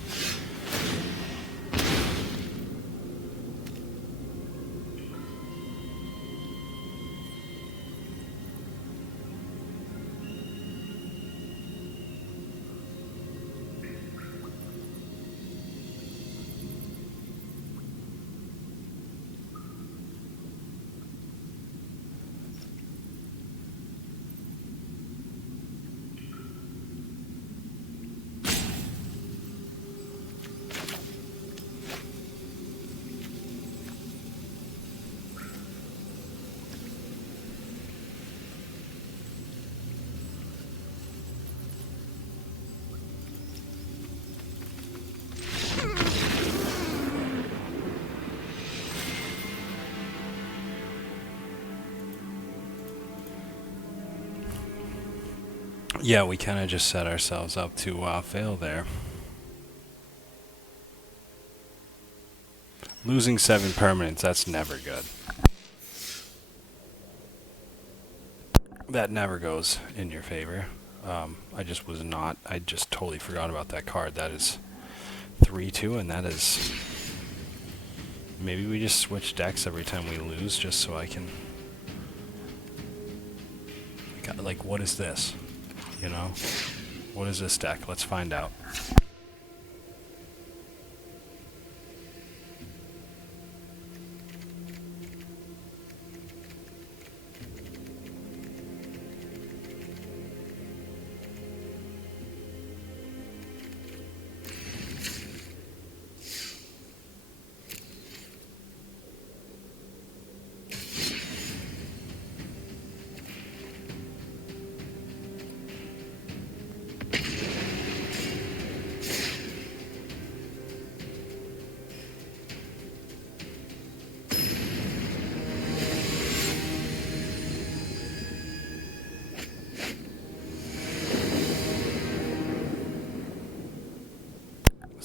Yeah, we kind of just set ourselves up to fail there. Losing 7 permanents, that's never good. That never goes in your favor. I just totally forgot about that card. That is 3-2, and that is... Maybe we just switch decks every time we lose, just so I can... Like, what is this? You know? What is this deck? Let's find out.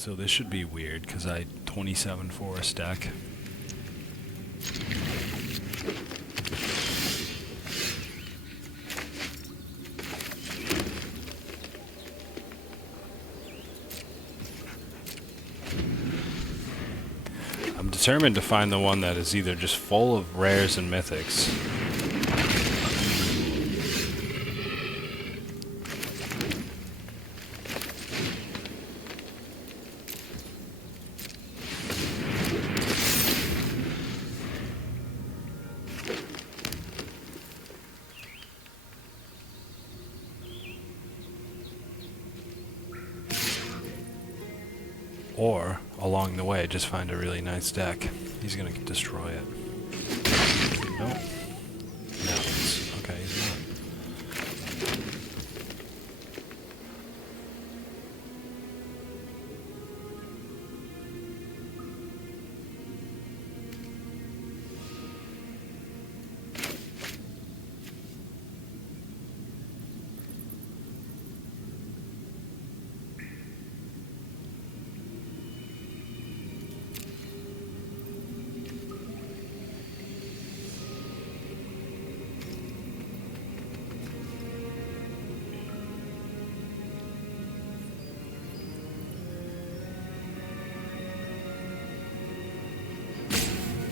So this should be weird because I 27 forest deck. I'm determined to find the one that is either just full of rares and mythics. Or, along the way, just find a really nice deck. He's gonna destroy it. No? No, okay, he's not.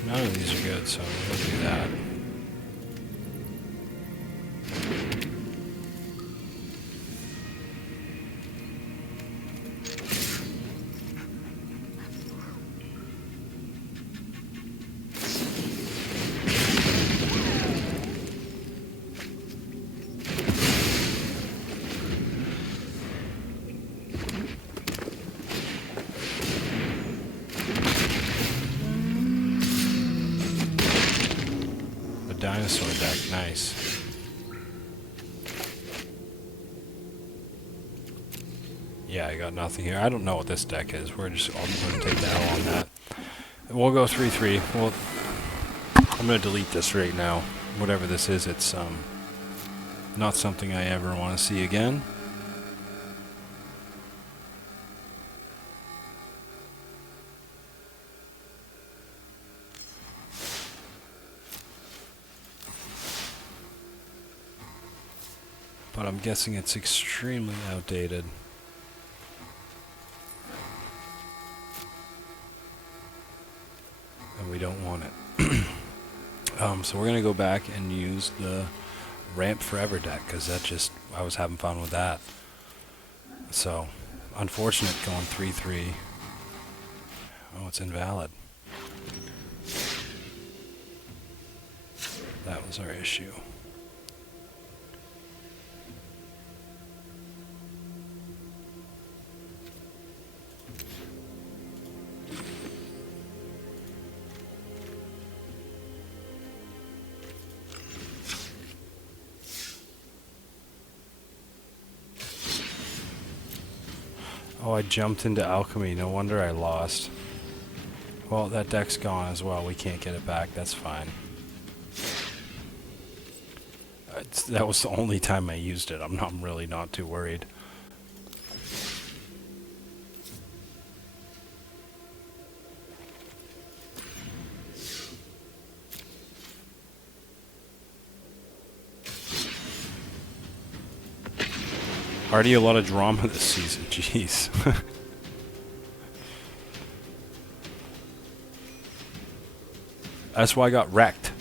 None of these are good, so we'll do that. Dinosaur deck, nice. Yeah, I got nothing here. I don't know what this deck is. We're just all going to take the L on that. We'll go 3-3. Well, I'm going to delete this right now. Whatever this is, it's not something I ever want to see again. But I'm guessing it's extremely outdated. And we don't want it. So we're going to go back and use the Ramp Forever deck, because that just, I was having fun with that. So, unfortunate going 3-3. Oh, it's invalid. That was our issue. Oh, I jumped into alchemy. No wonder I lost. Well, that deck's gone as well. We can't get it back. That's fine. That was the only time I used it. I'm really not too worried. Already a lot of drama this season. Jeez. That's why I got wrecked.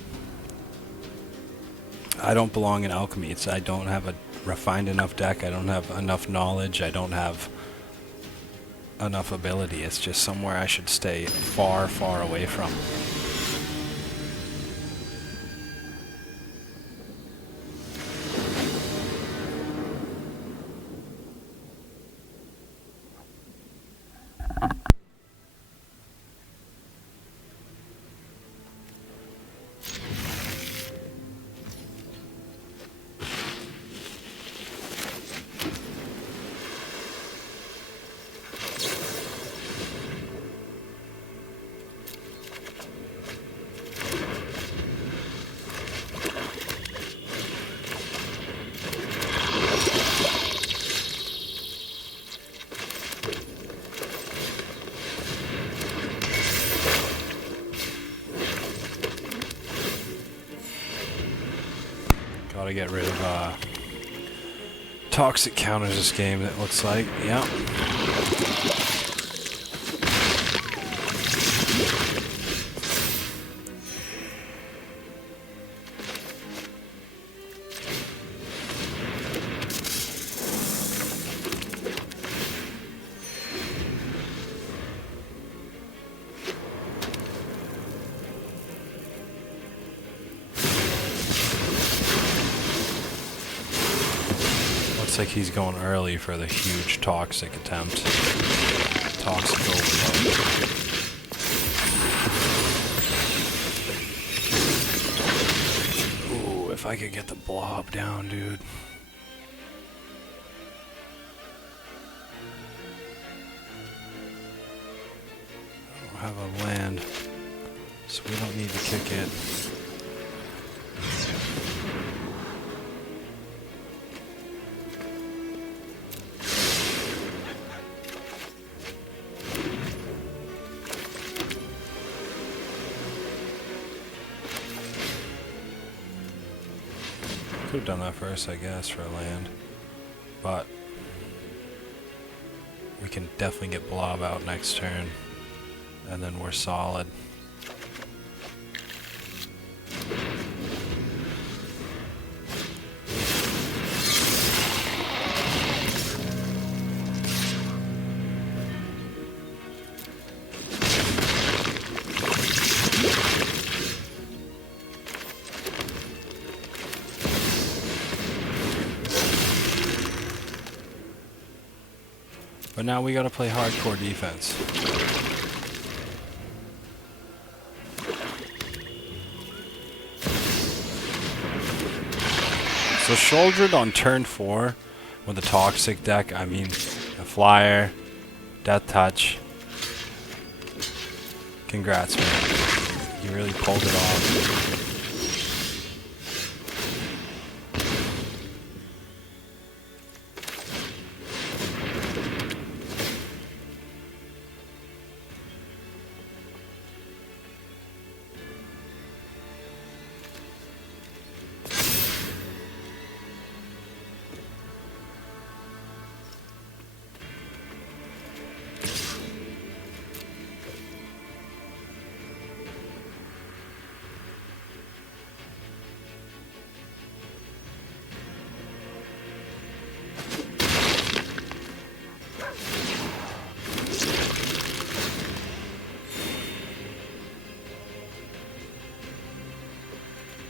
I don't belong in alchemy. I don't have a refined enough deck. I don't have enough knowledge. I don't have enough ability. It's just somewhere I should stay far, far away from. Gotta get rid of toxic counters this game, it looks like. Yeah. Looks like he's going early for the huge toxic attempt. Toxic overload. Ooh, if I could get the blob down, dude. I don't have a land, so we don't need to kick it. Could have done that first, I guess, for land. But we can definitely get blob out next turn. And then we're solid. But now we gotta play hardcore defense. So Shouldered on turn 4 with a toxic deck, I mean, a flyer, death touch. Congrats, man. You really pulled it off.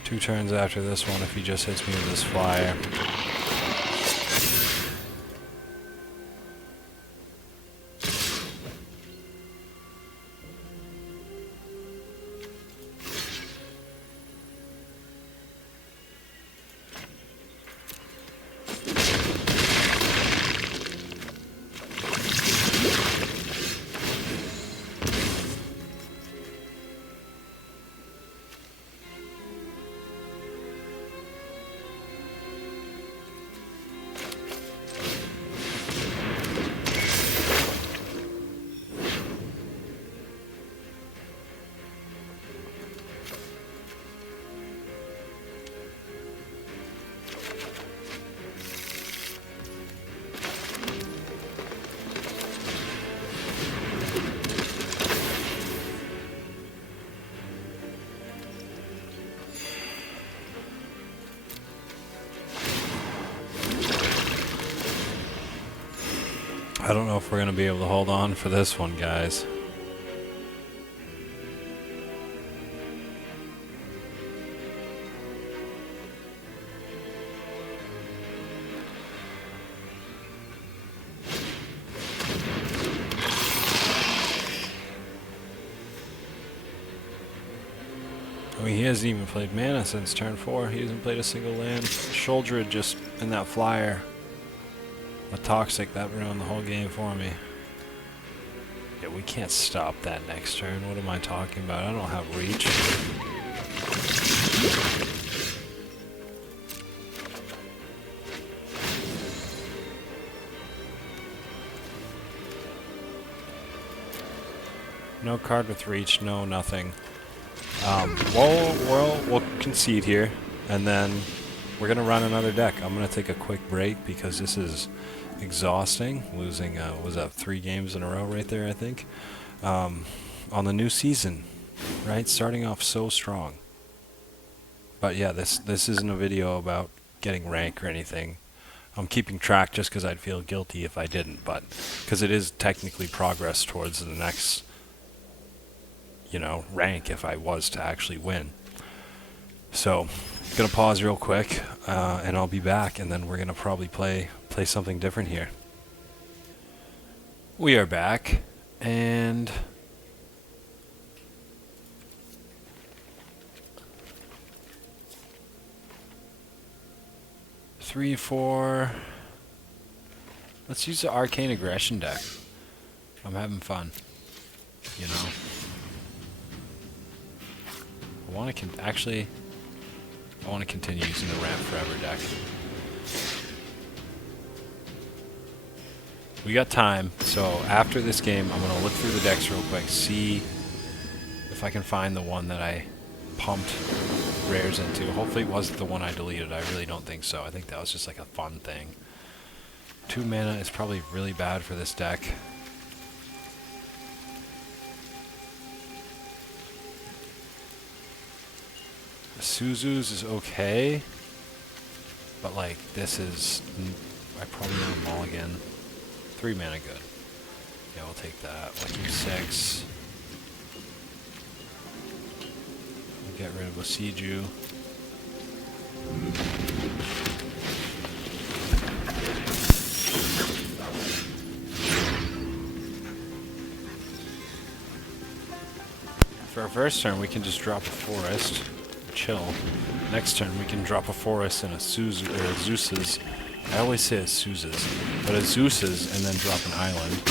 Two turns after this one if he just hits me with this flyer. I don't know if we're going to be able to hold on for this one, guys. I mean, he hasn't even played mana since turn 4. He hasn't played a single land. Shoulder just in that flyer. A toxic, that ruined the whole game for me. Yeah, we can't stop that next turn. What am I talking about? I don't have reach. No card with reach, no nothing. We'll concede here, and then we're going to run another deck. I'm going to take a quick break because this is exhausting. Losing, was that 3 games in a row right there, I think. On the new season, right? Starting off so strong. But yeah, this isn't a video about getting rank or anything. I'm keeping track just because I'd feel guilty if I didn't, but because it is technically progress towards the next, rank if I was to actually win. So, gonna pause real quick, and I'll be back, and then we're gonna probably play something different here. We are back, and three, 4. Let's use the Arcane Aggression deck. I'm having fun, I want to continue using the Ramp Forever deck. We got time, so after this game, I'm gonna look through the decks real quick, see if I can find the one that I pumped rares into. Hopefully it wasn't the one I deleted. I really don't think so. I think that was just like a fun thing. 2 mana is probably really bad for this deck. Suzu's is okay, but like this is, I probably want a mulligan. 3 mana good. Yeah, we'll take that. Lucky 6. We'll get rid of Osiju. For our first turn, we can just drop a forest. Chill. Next turn, we can drop a forest and a Zeus's. I always say a Zeus's, but a Zeus's and then drop an island.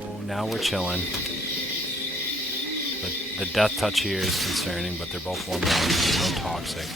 Oh, now we're chilling. The death touch here is concerning, but they're both 1 mana, no toxic.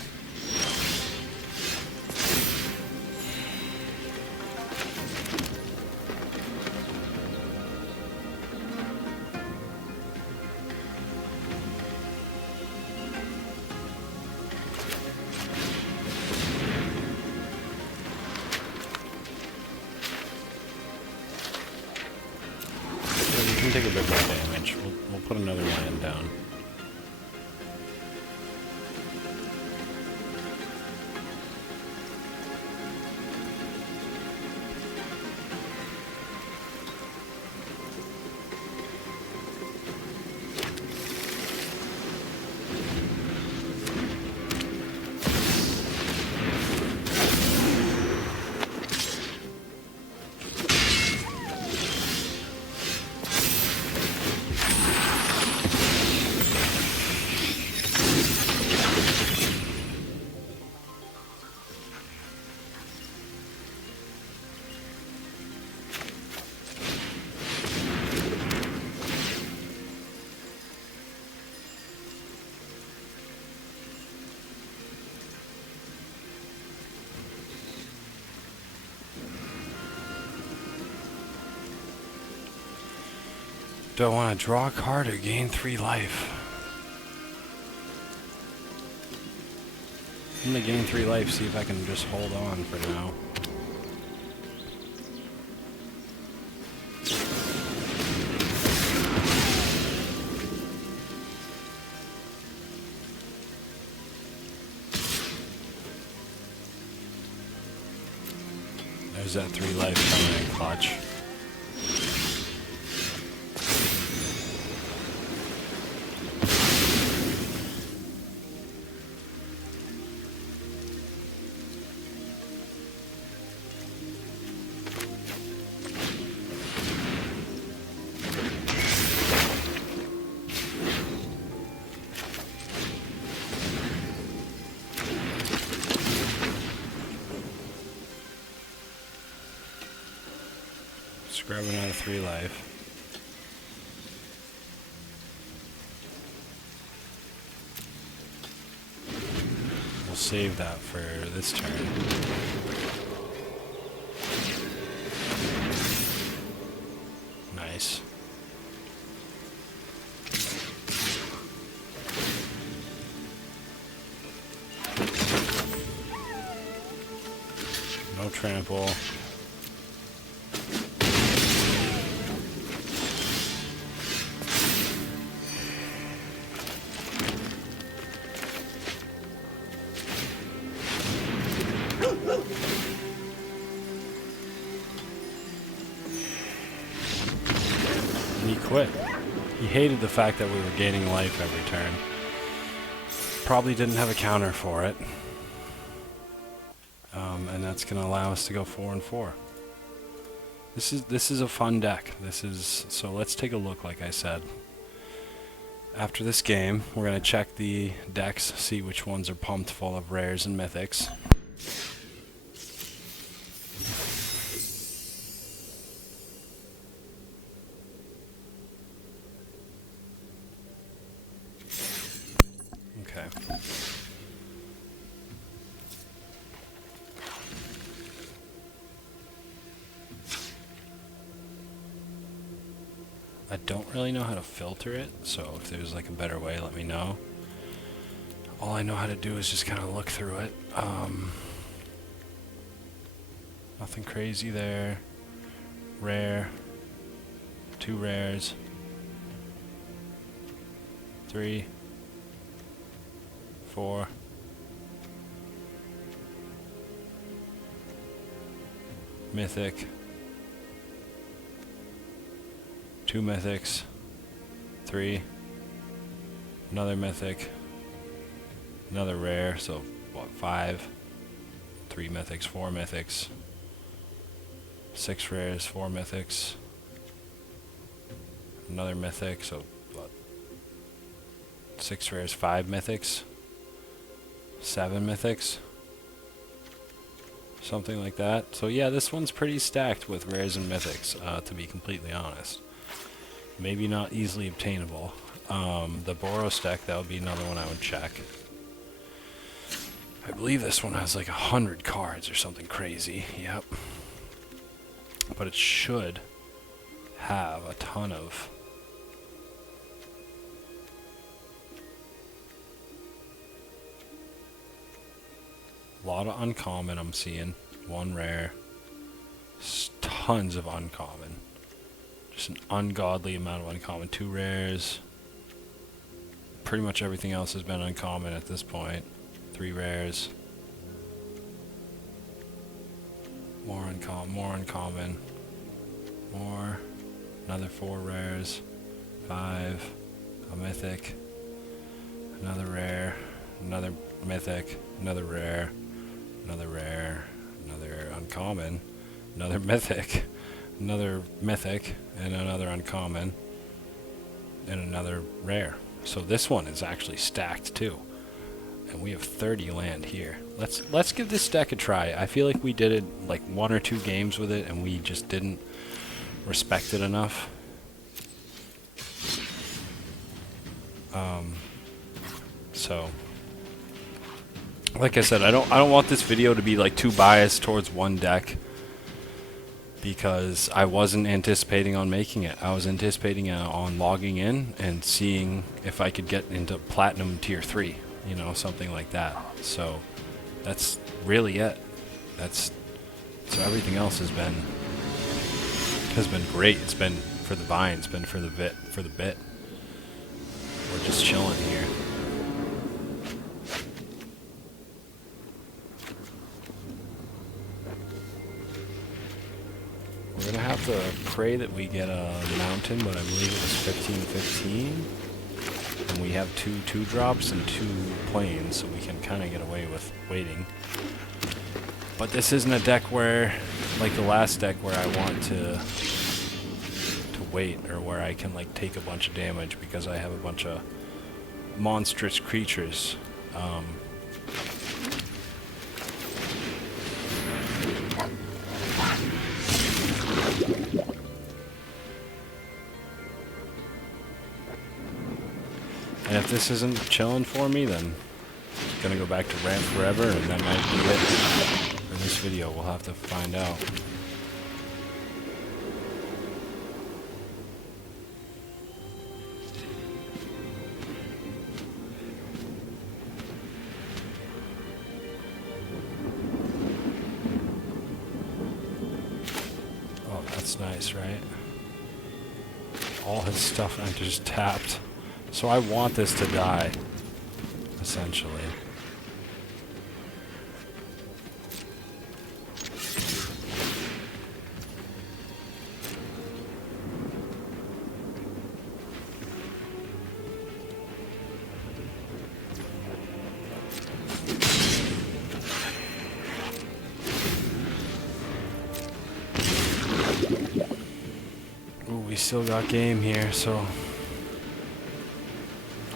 Yeah, you can take a bit more damage. We'll put another land down. Do I want to draw a card or gain 3 life? I'm going to gain 3 life, see if I can just hold on for now. There's that 3 life coming in clutch. Grabbing out of 3 life. We'll save that for this turn. Nice. No trample. And he quit. He hated the fact that we were gaining life every turn. Probably didn't have a counter for it. And that's going to allow us to go 4 and 4. This is a fun deck. So let's take a look, like I said. After this game, we're going to check the decks, see which ones are pumped full of rares and mythics. Okay. I don't really know how to filter it, so if there's like a better way, let me know. All I know how to do is just kind of look through it. Nothing crazy there. Rare. 2 rares. 3. 4. Mythic. 2 mythics. 3. Another mythic. Another rare, so what, 5. 3 mythics, 4 mythics. 6 rares, 4 mythics. Another mythic, so what? 6 rares, 5 mythics. 7 mythics. Something like that. So yeah, this one's pretty stacked with rares and mythics, to be completely honest. Maybe not easily obtainable. The Boros deck, that would be another one I would check. I believe this one has like 100 cards or something crazy. Yep. But it should have a ton of... A lot of uncommon I'm seeing. 1 rare. Tons of uncommon. Just an ungodly amount of uncommon. 2 rares. Pretty much everything else has been uncommon at this point. 3 rares. More uncommon. More uncommon. More. Another 4 rares. 5. A mythic. Another rare. Another mythic. Another rare. Another rare. Another uncommon. Another mythic. Another mythic. And another uncommon. And another rare. So this one is actually stacked too. And we have 30 land here. Let's give this deck a try. I feel like we did it like 1 or 2 games with it and we just didn't respect it enough. So like I said, I don't want this video to be like too biased towards one deck, because I wasn't anticipating on making it. I was anticipating on logging in and seeing if I could get into Platinum Tier 3, you know, something like that. So that's really it. So everything else has been great. It's been for the vine, it's been for the bit. We're just chilling here. We're gonna have to pray that we get a mountain, but I believe it was 15-15. And we have 2 2-drops and 2 planes, so we can kind of get away with waiting. But this isn't a deck where, like the last deck, where I want to wait, or where I can like take a bunch of damage because I have a bunch of monstrous creatures. And if this isn't chilling for me, then gonna go back to rant forever, and that might be it for this video. We'll have to find out. Oh, that's nice, right? All his stuff I just tapped. So I want this to die, essentially. Ooh, we still got game here, so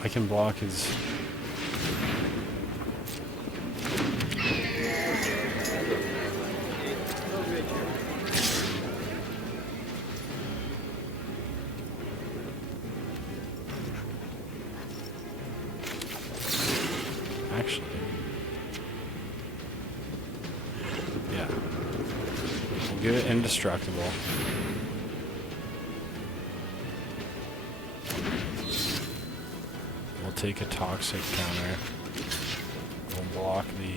I can block his... Actually... Yeah. We'll get it indestructible. We'll take a toxic counter. We'll block the...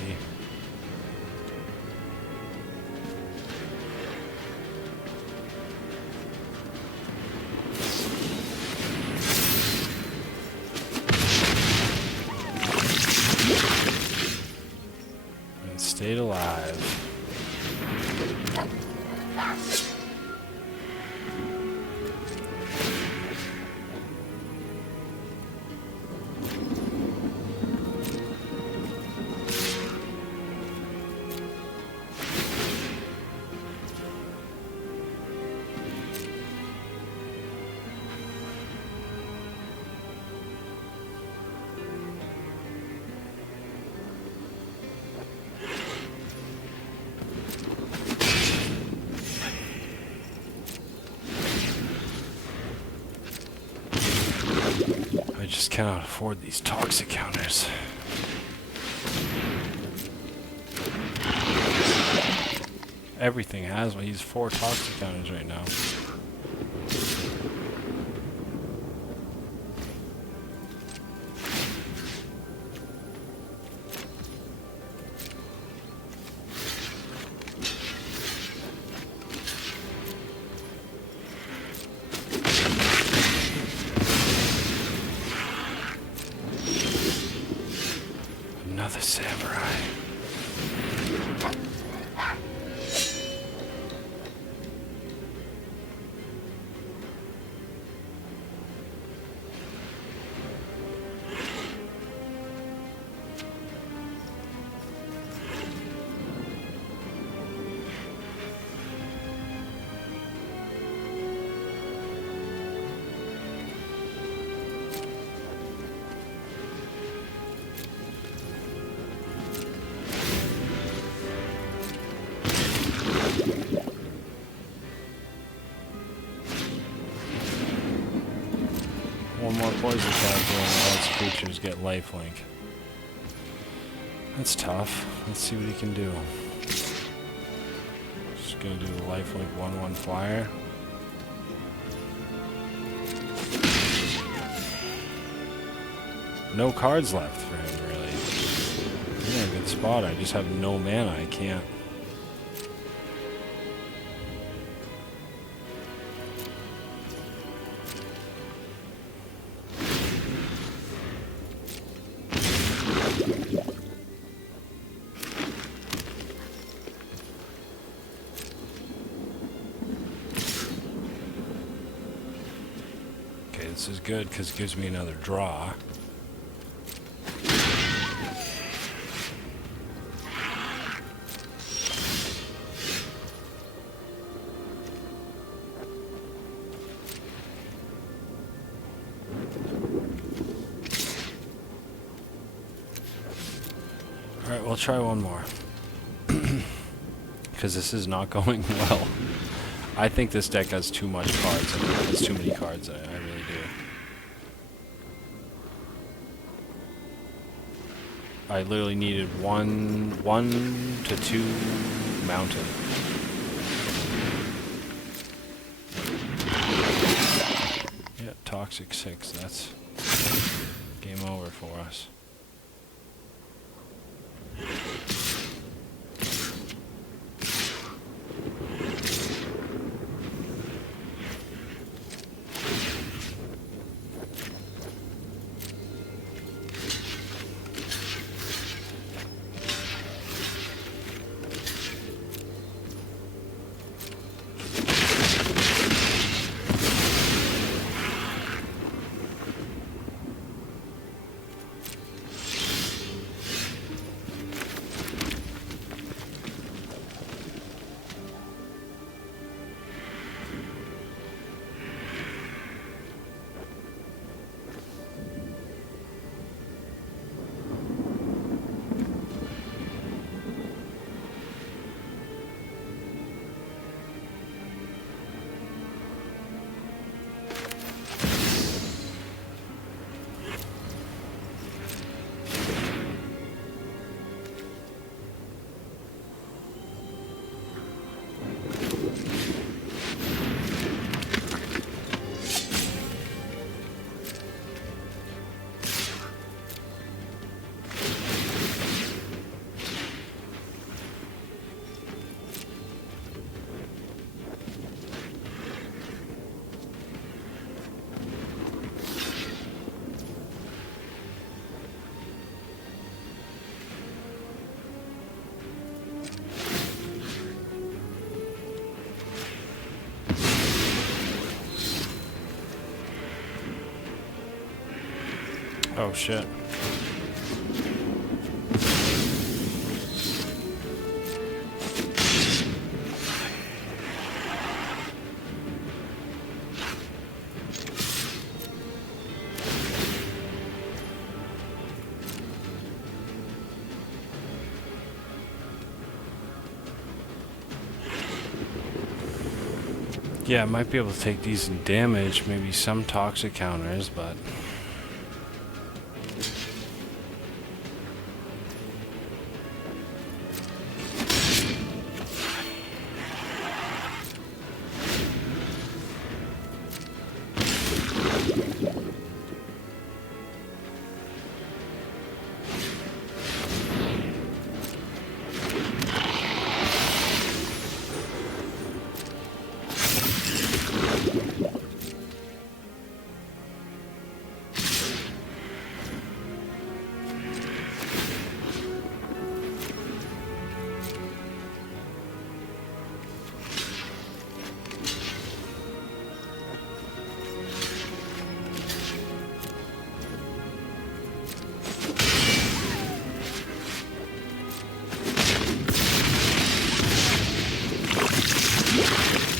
and stayed alive. I just cannot afford these toxic counters. Everything has one. He's 4 toxic counters right now. Another samurai. One more poison factor and all its creatures get lifelink. That's tough. Let's see what he can do. Just gonna do the lifelink 1/1 flyer. No cards left for him, really. He's in a good spot. I just have no mana. I can't. Okay, this is good because it gives me another draw. Alright, we'll try one more. Because this is not going well. I think this deck has too much cards. It has too many cards. I really do. I literally needed one to two mountain. Yeah, toxic 6. That's game over for us. Oh shit. Yeah, I might be able to take decent damage, maybe some toxic counters, but...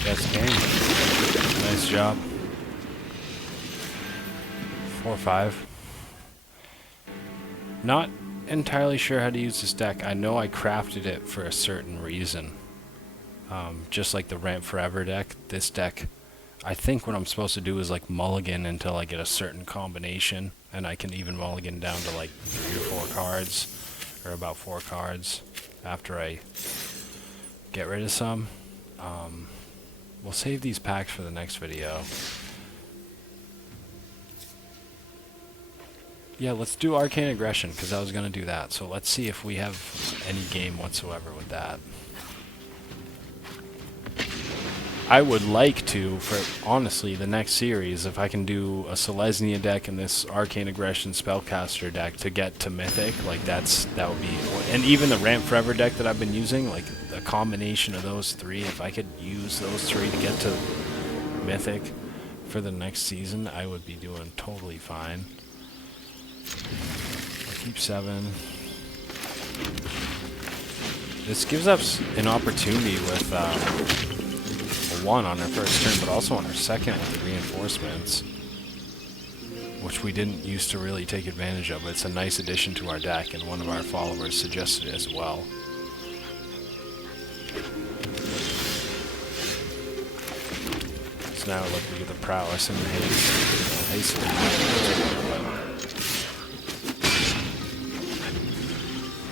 That's game. Nice job. 4-5. Not entirely sure how to use this deck. I know I crafted it for a certain reason. Just like the Ramp Forever deck, this deck, I think what I'm supposed to do is like mulligan until I get a certain combination, and I can even mulligan down to like 3 or 4 cards, or about 4 cards, after I get rid of some. We'll save these packs for the next video. Yeah, let's do Arcane Aggression, because I was going to do that. So let's see if we have any game whatsoever with that. I would like to, for honestly, the next series, if I can do a Selesnya deck and this Arcane Aggression Spellcaster deck to get to Mythic, like that would be... And even the Ramp Forever deck that I've been using, like a combination of those 3, if I could use those 3 to get to Mythic for the next season, I would be doing totally fine. I'll keep 7. This gives us an opportunity with a 1 on our first turn, but also on our second with the reinforcements, which we didn't used to really take advantage of. It's a nice addition to our deck, and one of our followers suggested it as well. So now look, we get the prowess and the haste.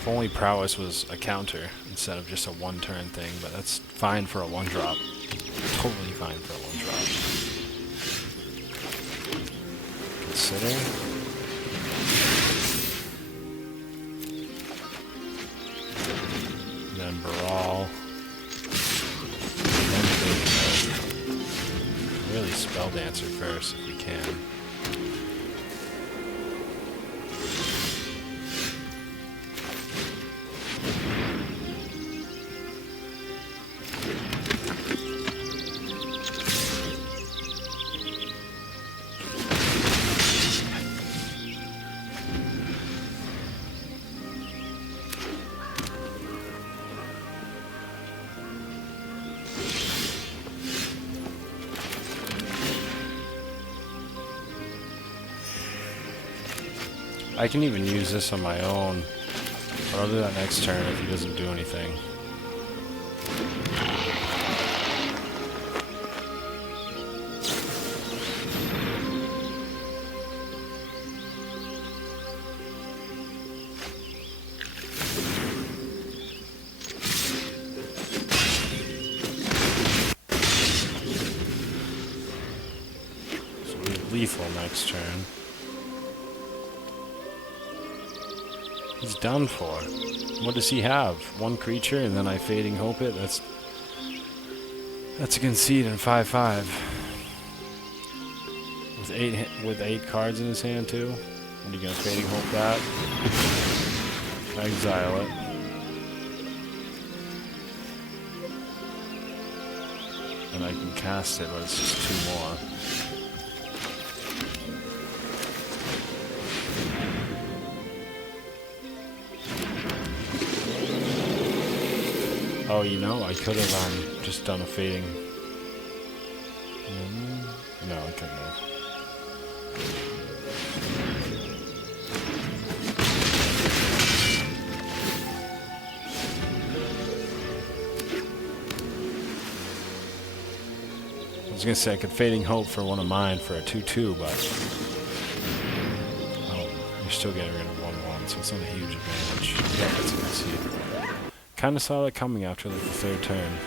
If only prowess was a counter instead of just a one-turn thing, but that's fine for a one-drop. Totally fine for a one-drop. Consider. Then Baral. Then Big Really Spell Dancer first if we can. I can even use this on my own, but I'll do that next turn if he doesn't do anything. So we have lethal next turn. He's done for. What does he have? One creature, and then I Fading Hope it? That's a concede in 5/5. With 8 cards in his hand too. What are you gonna Fading Hope that? Exile it. And I can cast it, but it's just 2 more. Oh, you know, I could have just done a Fading. No, I couldn't have. I was gonna say I could Fading Hope for one of mine for a 2/2, but you're still getting rid of 1/1, so it's not a huge advantage. Yeah, that's a good seed. Kind of saw that coming after like the 3rd turn.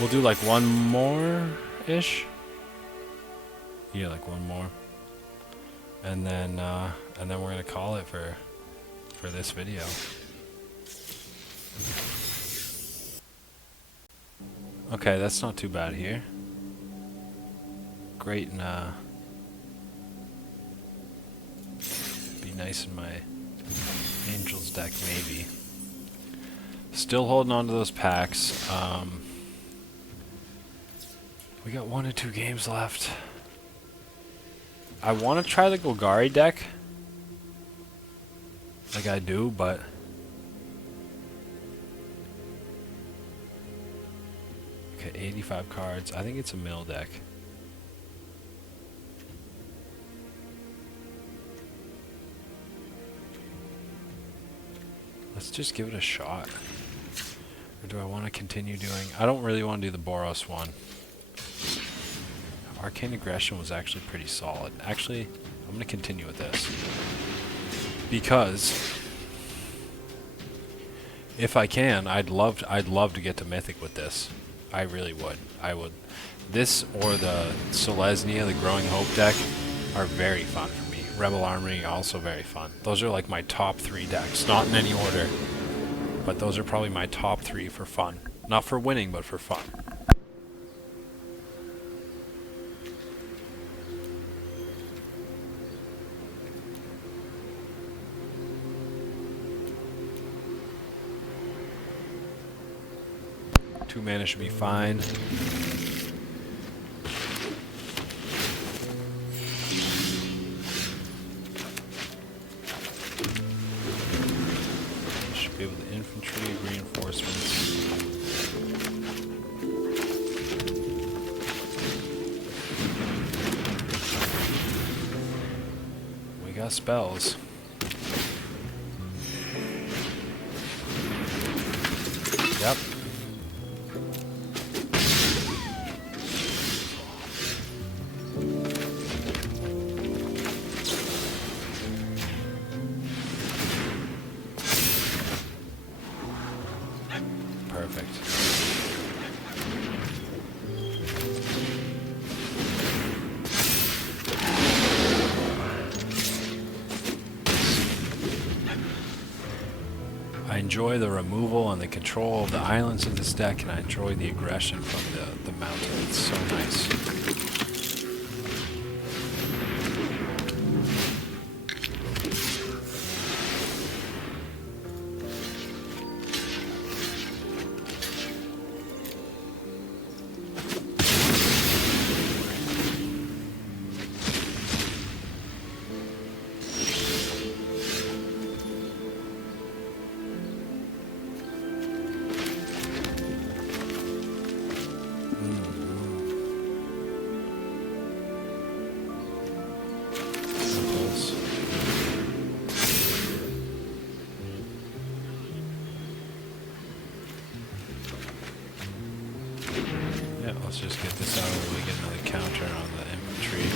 We'll do like one more-ish. Yeah, like one more, and then we're gonna call it for this video. Okay, that's not too bad here. Great, and be nice in my Angels deck maybe. Still holding on to those packs. We got 1 or 2 games left. I want to try the Golgari deck. Like I do, but okay, 85 cards. I think it's a mill deck. Let's just give it a shot. Or do I want to continue doing... I don't really want to do the Boros one. Arcane Aggression was actually pretty solid. Actually, I'm going to continue with this. Because if I can, I'd love to get to Mythic with this. I really would. I would. This or the Selesnya, the Growing Hope deck, are very fun for me. Rebel Armory, also very fun. Those are like my top 3 decks. Not in any order, but those are probably my top 3 for fun. Not for winning, but for fun. Two mana should be fine. Should be able to infantry reinforcements. We got spells. Yep. enjoy the removal and the control of the islands of this deck, and I enjoy the aggression from the mountain. It's so nice. Let's just get this out of the way, get another counter on the infantry.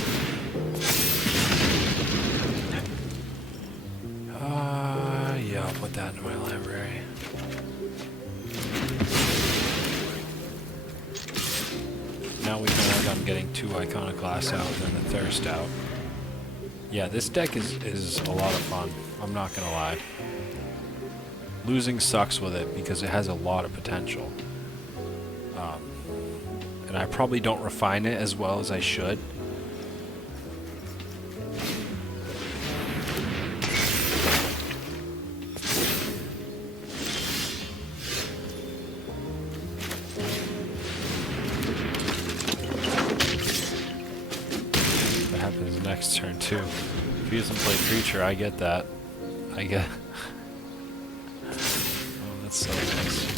Yeah, I'll put that in my library. Now we feel like I'm getting 2 Iconoclasts out and then the Thirst out. Yeah, this deck is a lot of fun. I'm not gonna lie. Losing sucks with it because it has a lot of potential. And I probably don't refine it as well as I should. That happens next turn too. If he doesn't play creature, I get that. I get... Oh, that's so nice.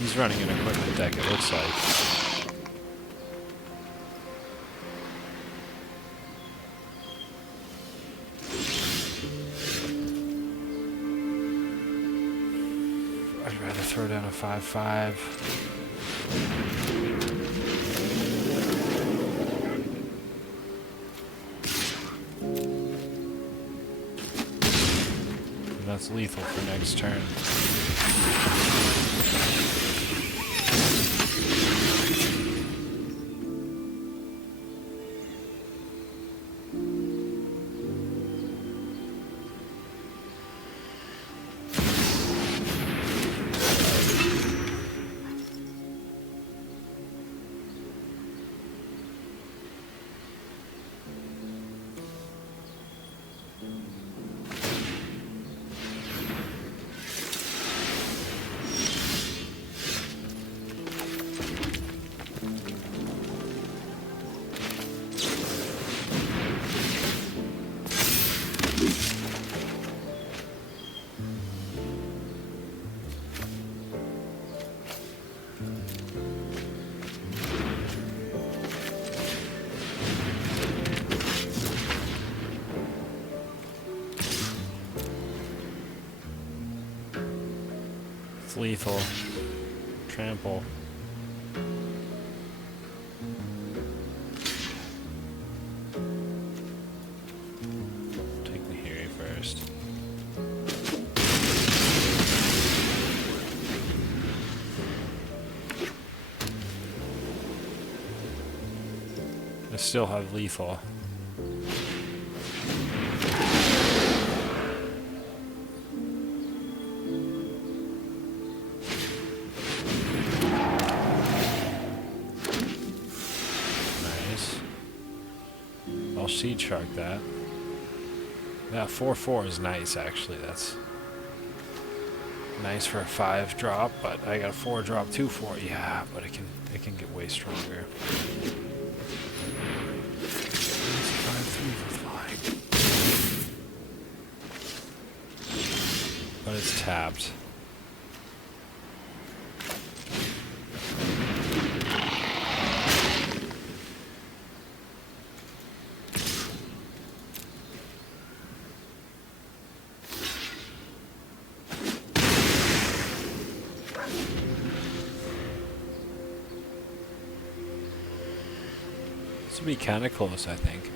He's running an equipment deck, it looks like. I'd rather throw down a 5/5. And that's lethal for next turn. It's lethal. Trample. Take the Hiri first. I still have lethal. Seed Shark that. Yeah, 4/4 is nice actually. That's nice for a 5-drop, but I got a 4-drop 2/4. Yeah, but it can get way stronger. It's 5/3 for flying. But it's tapped. This will be kind of close, I think.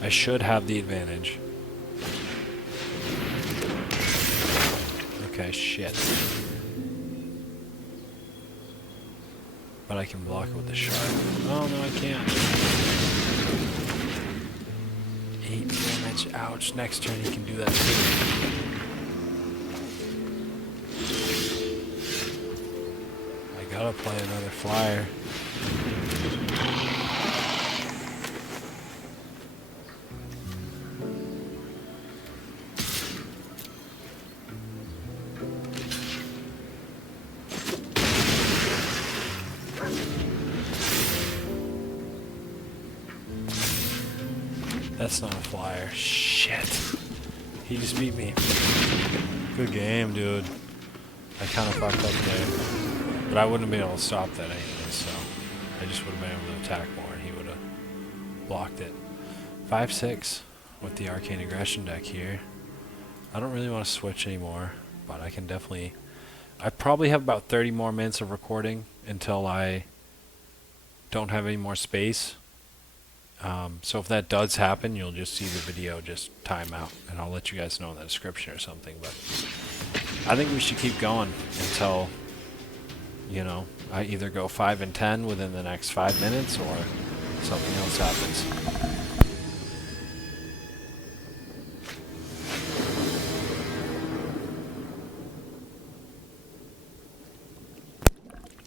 I should have the advantage. Okay, shit. But I can block it with the shark. Oh, no, I can't. 8, 4, damage. Ouch. Next turn he can do that too. I gotta play another flyer. That's not a flyer. Shit. He just beat me. Good game, dude. I kind of fucked up there. But I wouldn't have been able to stop that anyway, so I just would have been able to attack more and he would have blocked it. 5-6 with the Arcane Aggression deck here. I don't really want to switch anymore, but I can definitely... I probably have about 30 more minutes of recording until I don't have any more space. So if that does happen, you'll just see the video just time out, and I'll let you guys know in the description or something. But I think we should keep going until, you know, I either go 5 and 10 within the next 5 minutes or something else happens.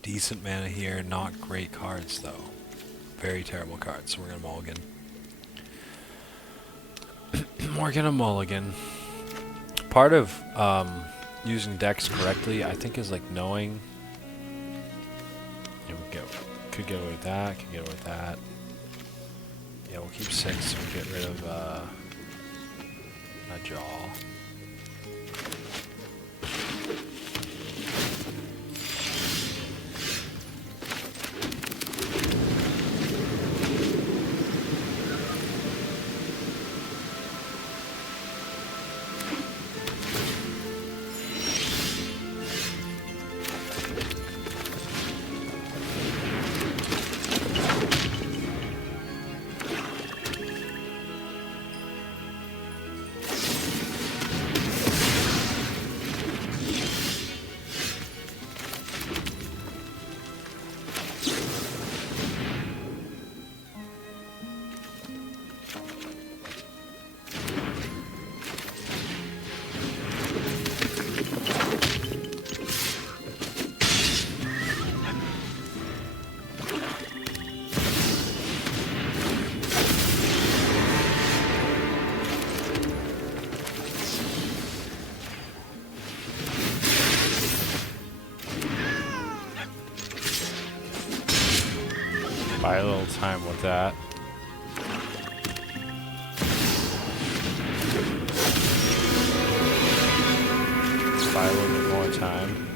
Decent mana here, not great cards though. Very terrible cards, so we're gonna mulligan. We're gonna mulligan. Part of using decks correctly, I think, is like knowing. Yeah, could get away with that. Could get away with that. Yeah, we'll keep 6. We'll get rid of a jaw. Buy a little time with that. Buy a little bit more time.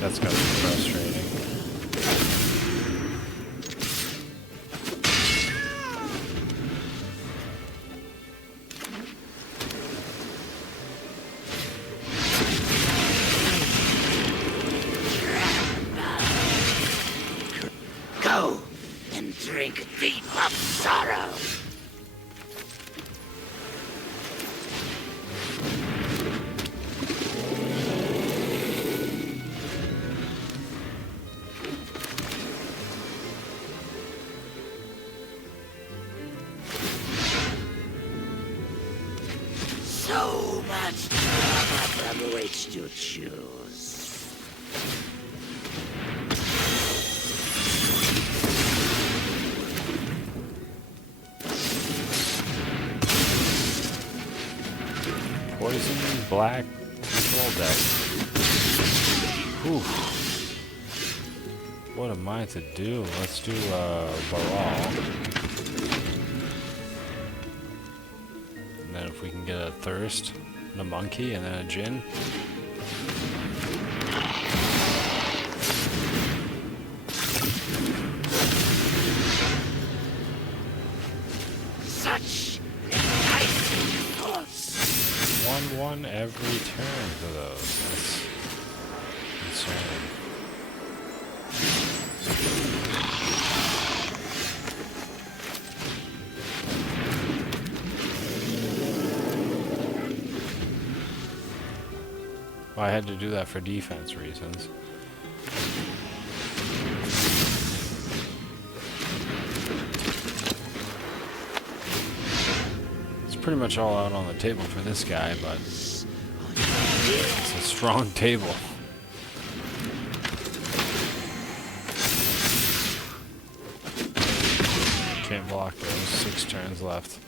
That's gonna be frustrating. Go and drink deep of sorrow. So much drama from which to choose. Poison black control deck. Whew. What am I to do? Let's do Baral. And then if we can get a Thirst, and a Monkey, and then a Djinn. Such enticing thoughts. 1/1 every turn for those. That's concerning. Well, I had to do that for defense reasons. pretty much all out on the table for this guy, but it's a strong table. Can't block those. 6 turns left.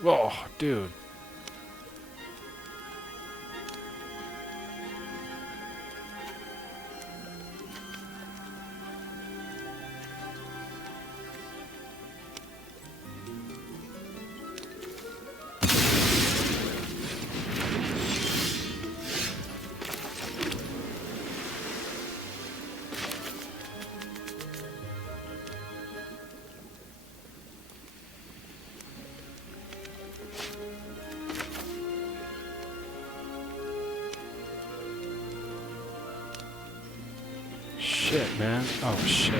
Whoa, dude. Shit, man. Oh, shit.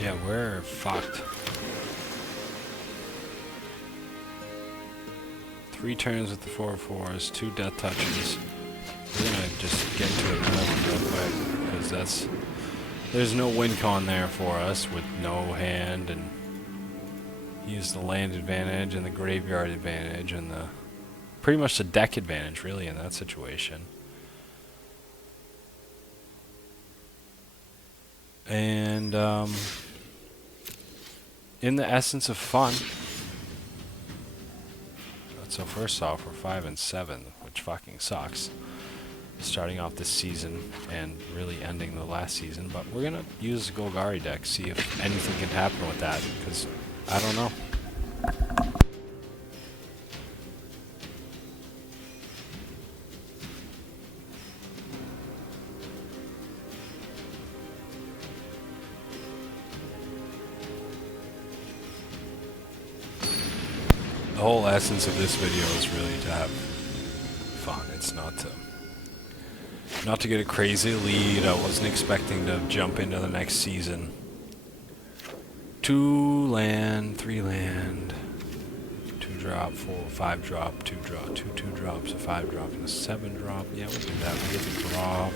Yeah, we're fucked. 3 turns with the 4/4s, 2 death touches. We're gonna just get to it real quick, because there's no win con there for us with no hand, and use the land advantage and the graveyard advantage and the pretty much the deck advantage really in that situation. And in the essence of fun. So first off, we're 5 and 7, which fucking sucks. Starting off this season and really ending the last season, but we're gonna use the Golgari deck, see if anything can happen with that, because I don't know. The whole essence of this video is really to have fun. It's not to get a crazy lead. I wasn't expecting to jump into the next season. 2 land, 3 land, 2 drop, 4, 5 drop, 2 drop, 2 drops, a 5 drop, and a 7 drop. Yeah, we'll do that. We get the draw.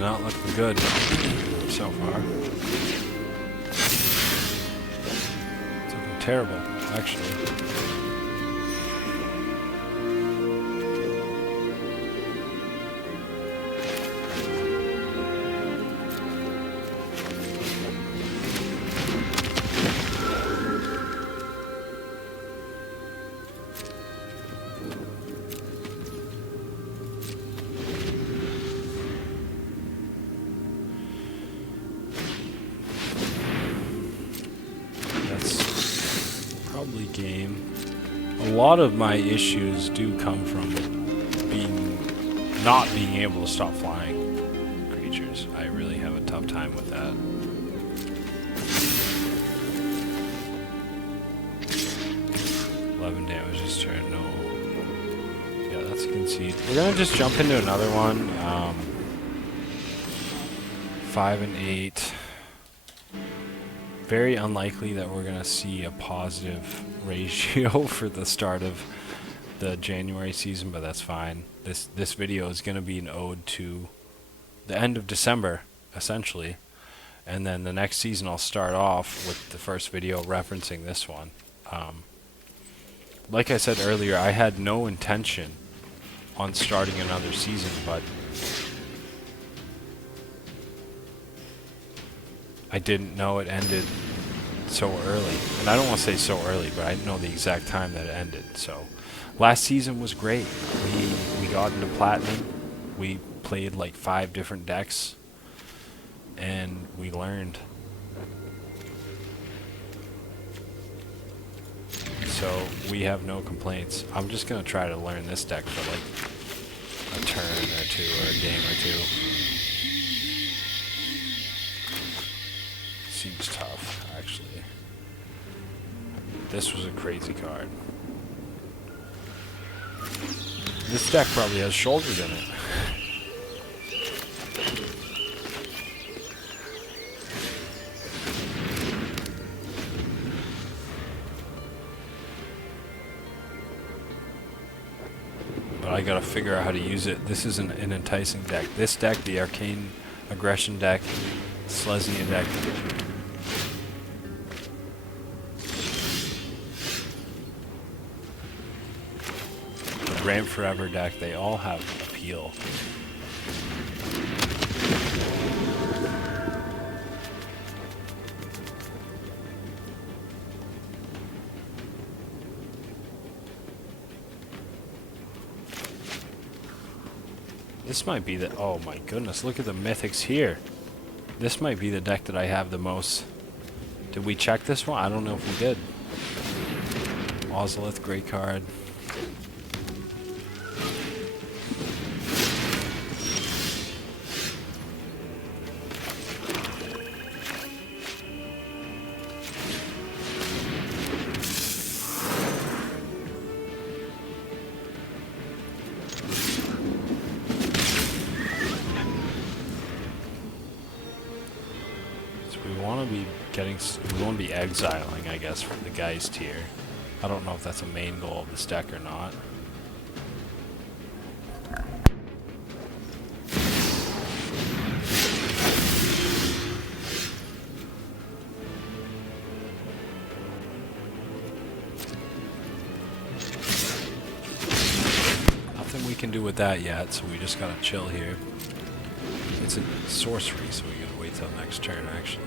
Not looking good so far. It's looking terrible, actually. Game. A lot of my issues do come from not being able to stop flying creatures. I really have a tough time with that. Damage this turn, no. Yeah, that's a concede. We're gonna just jump into another one. 5 and 8. Very unlikely that we're gonna see a positive ratio for the start of the January season, but that's fine. This video is gonna be an ode to the end of December, essentially, and then the next season I'll start off with the first video referencing this one. Like I said earlier, I had no intention on starting another season, but I didn't know it ended so early. And I don't want to say so early, but I know the exact time that it ended. So last season was great. We got into Platinum. We played like 5 different decks, and we learned. So we have no complaints. I'm just going to try to learn this deck for like a turn or two or a game or two. Seems tough, actually. This was a crazy card. This deck probably has shoulders in it. But I gotta figure out how to use it. This is an enticing deck. This deck, the Arcane Aggression deck, Selesnya deck. The Grant Forever deck, they all have appeal. This might be the... Oh my goodness, look at the Mythics here. This might be the deck that I have the most. Did we check this one? I don't know if we did. Ozolith, great card. We want to be exiling, I guess, from the Geist here. I don't know if that's a main goal of this deck or not. Nothing we can do with that yet, so we just gotta chill here. It's a sorcery, so we gotta wait till next turn, actually.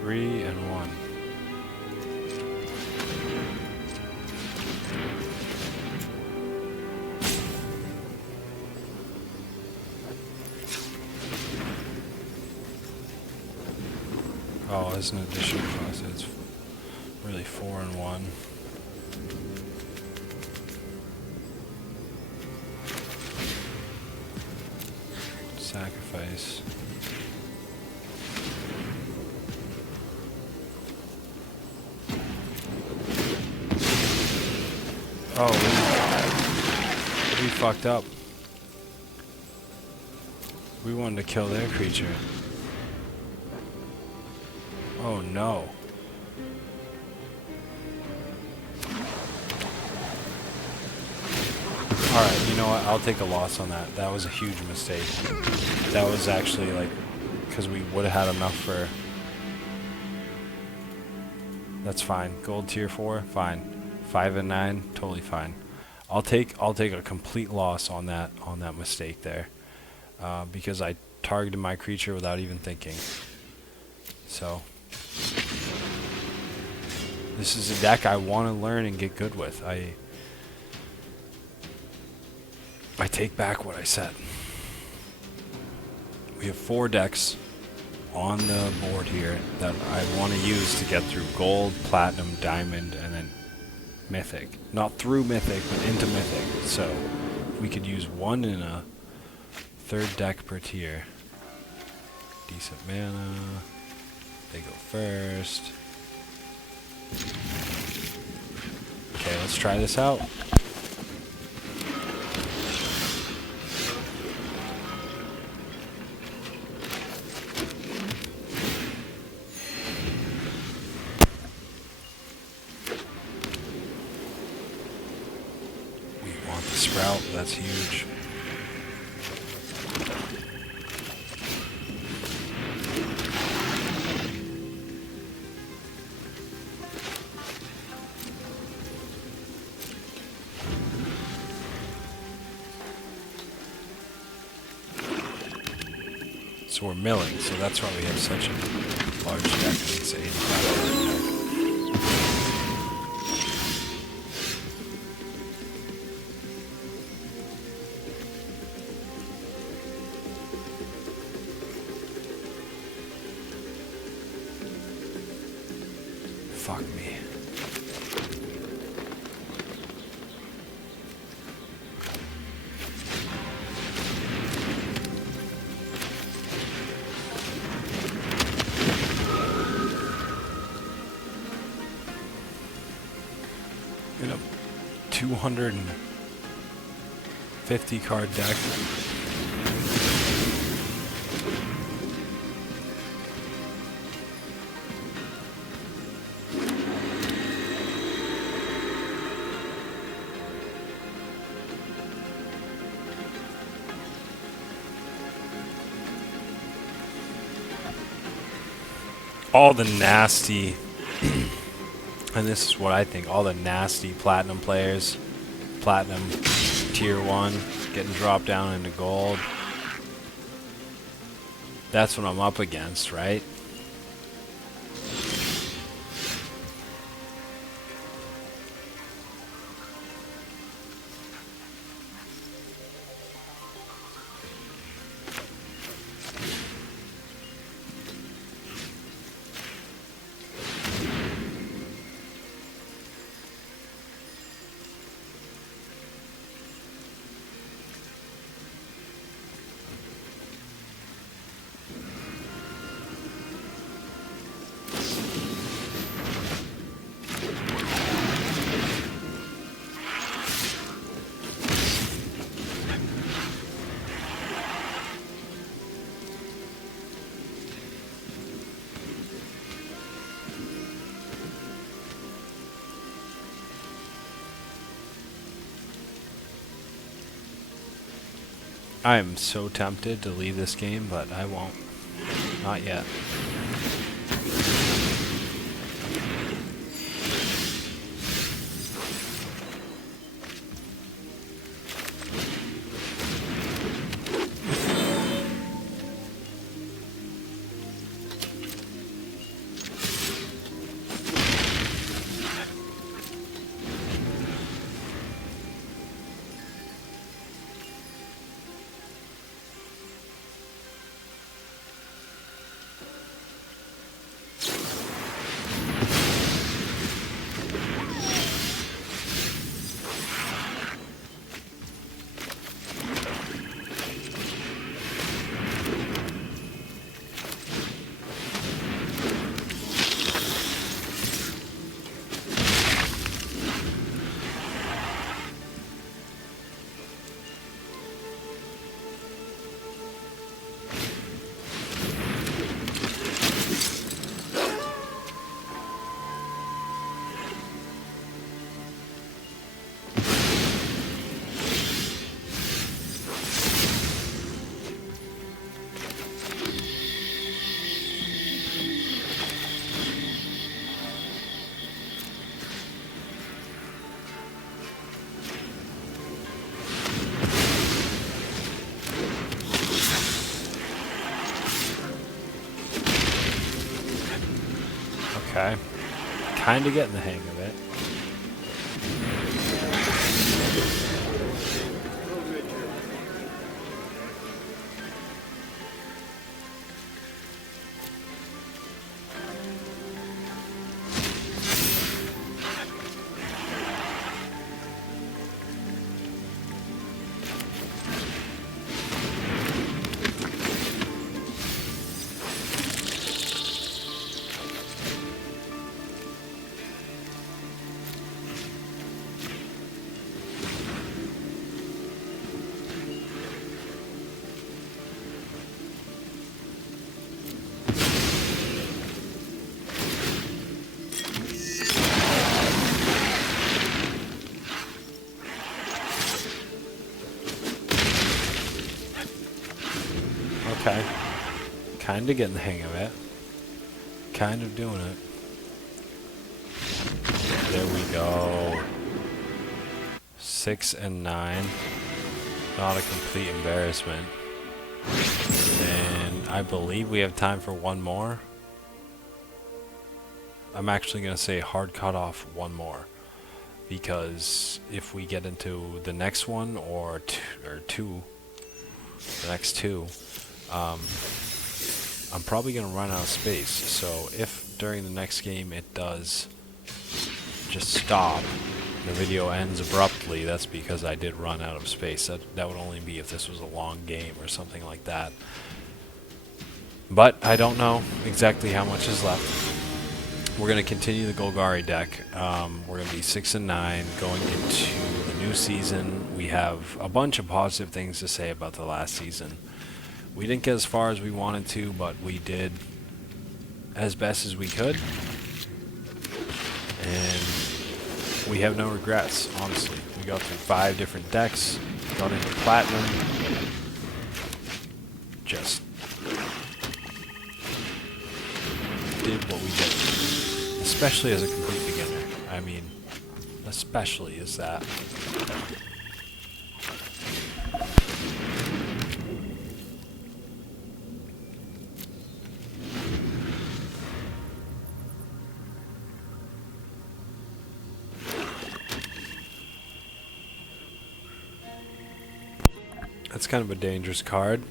Three and one. Oh, as an additional cost, it's really 4 and 1. Sacrifice. Oh, we fucked up. We wanted to kill their creature. Oh no. Alright, you know what? I'll take a loss on that. That was a huge mistake. That was actually like, because we would have had enough for... That's fine. Gold tier 4, fine. 5 and 9, totally fine. I'll take a complete loss on that mistake there, because I targeted my creature without even thinking. So this is a deck I want to learn and get good with. I take back what I said. We have 4 decks on the board here that I want to use to get through Gold, Platinum, Diamond, and then Mythic. Not through Mythic, but into Mythic. So we could use one in a 3rd deck per tier. Decent mana. They go first. Okay, let's try this out. We want the Sprout, that's huge. So we're milling, so that's why we have such a large deck. It's 85 deck. Fuck me. In a 250 card deck. All the nasty, and this is what I think, all the nasty Platinum players, Platinum Tier 1, getting dropped down into Gold. That's what I'm up against, right? I am so tempted to leave this game, but I won't. Not yet. Okay. Kind of getting the hang of it. Okay. Kind of getting the hang of it. Kind of doing it. There we go. 6 and 9. Not a complete embarrassment. And I believe we have time for one more. I'm actually going to say hard cutoff one more. Because if we get into the next one or two, the next two, I'm probably going to run out of space. So if during the next game it does just stop, the video ends abruptly, that's because I did run out of space. That would only be if this was a long game or something like that. But I don't know exactly how much is left. We're going to continue the Golgari deck. We're going to be 6 and 9 going into the new season. We have a bunch of positive things to say about the last season. We didn't get as far as we wanted to, but we did as best as we could. And we have no regrets, honestly. We got through 5 different decks, got into Platinum. Just did what we did. Especially as a complete beginner. I mean, especially as that. That's kind of a dangerous card.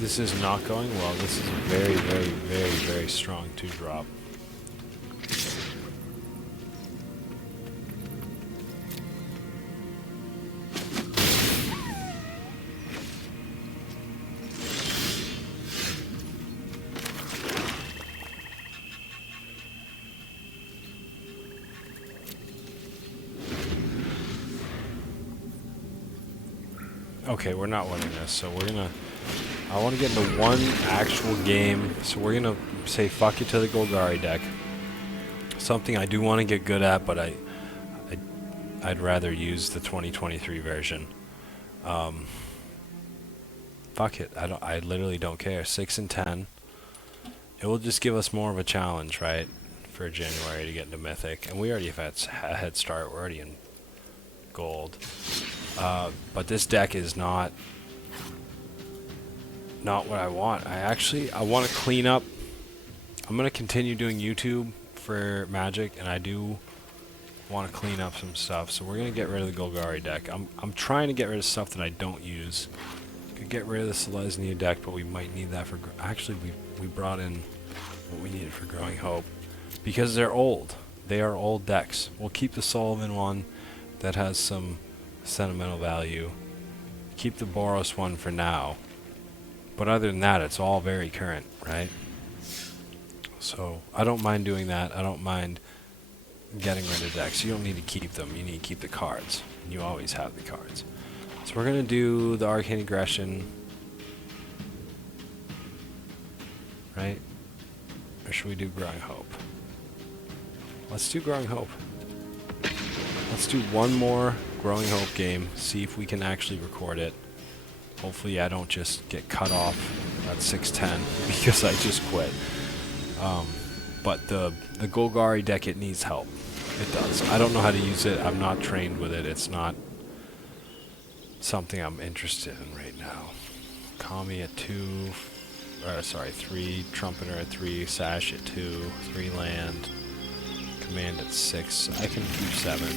This is not going well. This is a very, very, very, very strong 2-drop. Okay, we're not winning this, so we're gonna... I want to get into one actual game, so we're going to say fuck it to the Golgari deck. Something I do want to get good at, but I'd rather use the 2023 version. Fuck it, I literally don't care. 6 and 10. It will just give us more of a challenge, right, for January to get into Mythic. And we already have had a head start. We're already in Gold. But this deck is not what I want. I want to clean up. I'm going to continue doing YouTube for Magic, and I do want to clean up some stuff. So we're going to get rid of the Golgari deck. I'm trying to get rid of stuff that I don't use. Could get rid of the Selesnya deck, but we might need that for... Actually, we brought in what we needed for Growing Hope. Because they're old. They are old decks. We'll keep the Sullivan one that has some sentimental value. Keep the Boros one for now. But other than that, it's all very current, right? So I don't mind doing that. I don't mind getting rid of decks. You don't need to keep them. You need to keep the cards. And you always have the cards. So we're going to do the Arcane Aggression. Right? Or should we do Growing Hope? Let's do Growing Hope. Let's do one more Growing Hope game. See if we can actually record it. Hopefully I don't just get cut off at 6:10 because I just quit. But the Golgari deck, it needs help. It does. I don't know how to use it. I'm not trained with it. It's not something I'm interested in right now. Kami at 2, 3, Trumpeter at 3, Sash at 2, 3 land, Command at 6. I can keep 7.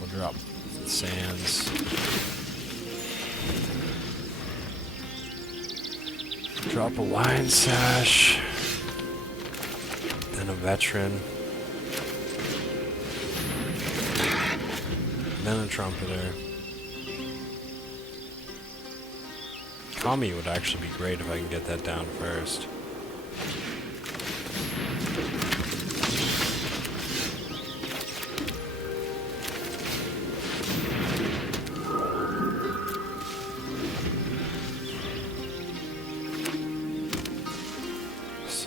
We'll drop the Sands. Drop a Lion Sash. and a veteran. Then a trumpeter. Kami would actually be great if I can get that down first.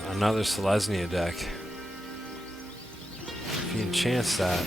Another Selesnya deck. If you can chance that.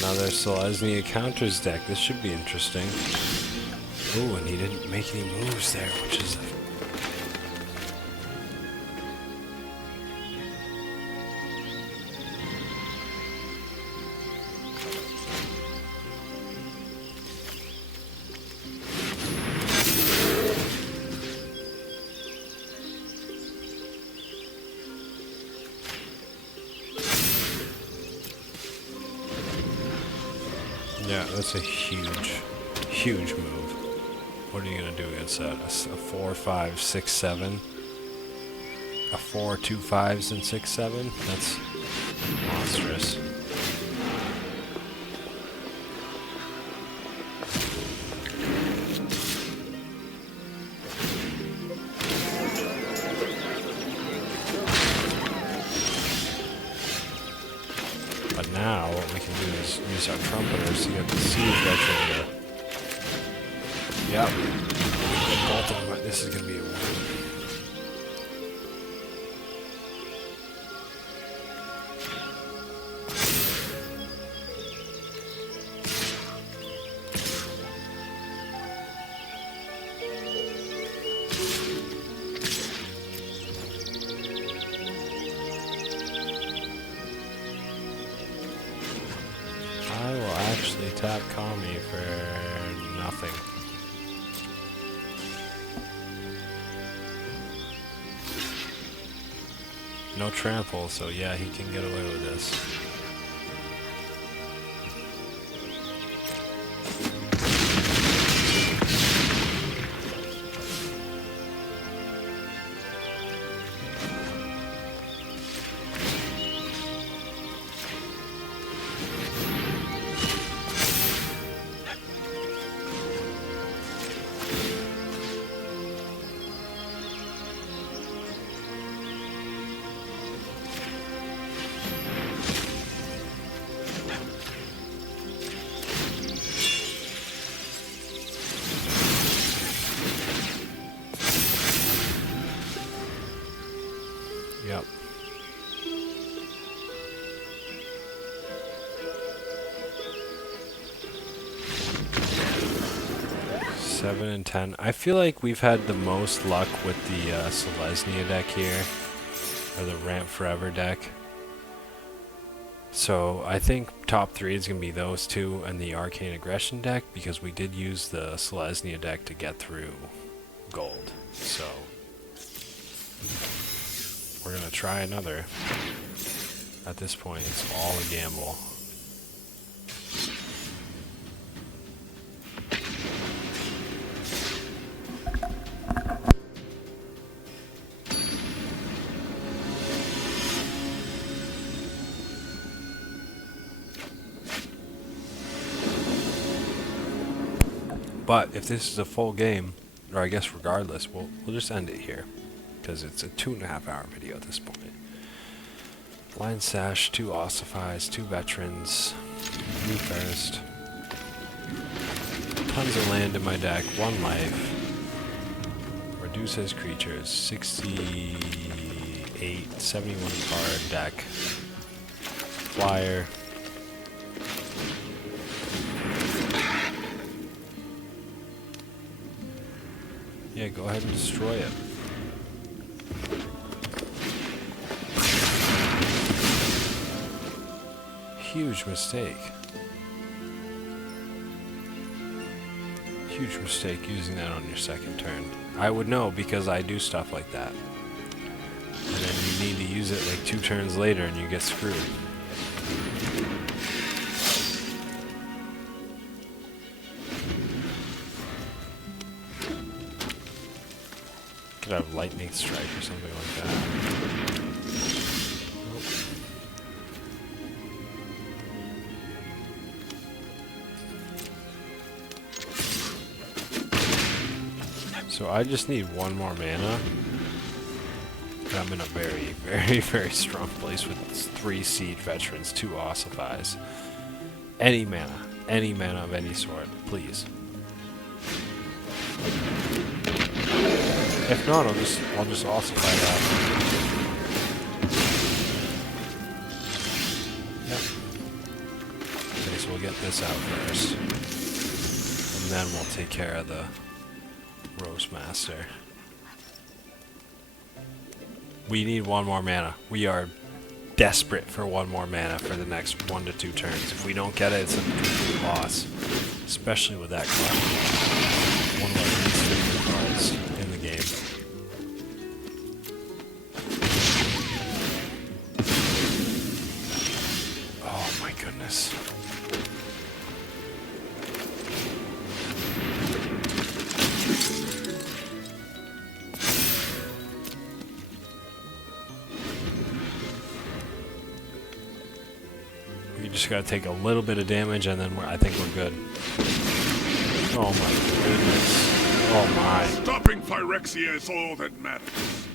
Another Selesnya counters deck. This should be interesting. Ooh, and he didn't make any moves there, which is... Yeah, that's a huge, huge move. What are you going to do against that? A 4, 5, 6, 7? A 4, 2 5s and 6, 7? That's monstrous. But now, what we can do is use our trumpeters to get the siege veteran to... Yep. Both of them, this is going to be a win. I will actually tap Kami for nothing. No trample, so yeah, he can get away with this. Yep. 7 and 10. I feel like we've had the most luck with the Selesnya deck here, or the Ramp Forever deck. So I think top 3 is going to be those two and the Arcane Aggression deck, because we did use the Selesnya deck to get through gold. So we're going to try another. At this point, it's all a gamble. But if this is a full game, or I guess regardless, we'll just end it here, because it's a 2.5 hour video at this point. Line Sash, 2 Ossifies, 2 Veterans, me first. Tons of land in my deck, 1 life. Reduces creatures, 68, 71 card deck. Flyer. Yeah, go ahead and destroy it. Huge mistake. Huge mistake using that on your second turn. I would know because I do stuff like that. And then you need to use it like 2 turns later and you get screwed. Could have lightning strike or something like that. Nope. So I just need 1 more mana. And I'm in a very, very, very strong place with 3 Siege Veterans, 2 Ossifies. Any mana of any sort, please. If not, I'll just Ossify that. Yep. Okay, so we'll get this out first, and then we'll take care of the Roastmaster. We need 1 more mana. We are desperate for 1 more mana for the next 1 to 2 turns. If we don't get it, it's a complete loss. Especially with that card. One of our least favorite cards in the game. Oh my goodness. Just gotta take a little bit of damage and then I think we're good. Oh my goodness. Oh my. Stopping Phyrexia is all that matters.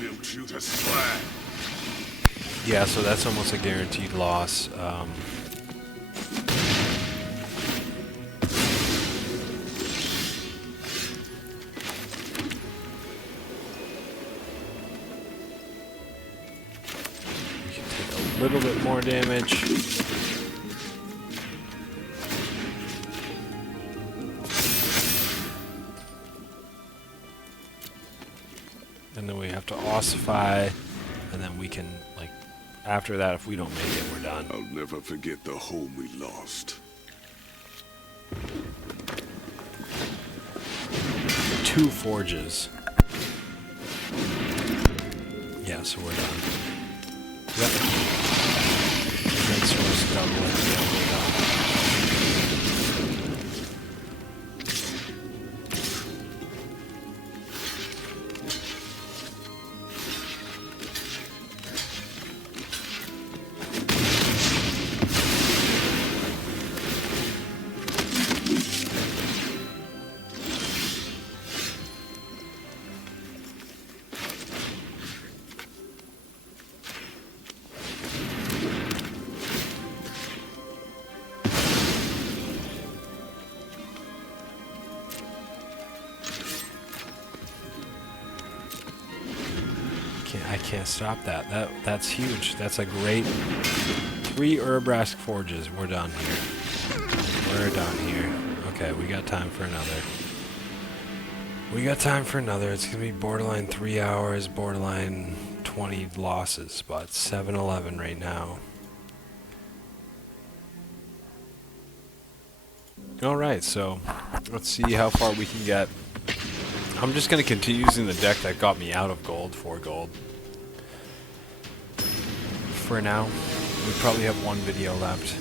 Built you to slag. Yeah, so that's almost a guaranteed loss. A little bit more damage. And then we have to ossify, and then we can, like, after that, if we don't make it, we're done. I'll never forget the home we lost. 2 forges. Yeah, so we're done. Yep. Red source double it. Yeah, we're done. I can't stop that. That's huge. That's a great 3 Urbrask Forges. We're done here. We're done here. Okay, we got time for another. We got time for another. It's gonna be borderline 3 hours, borderline 20 losses, but 7-11 right now. Alright, so let's see how far we can get. I'm just going to continue using the deck that got me out of gold for gold. For now, we probably have 1 video left.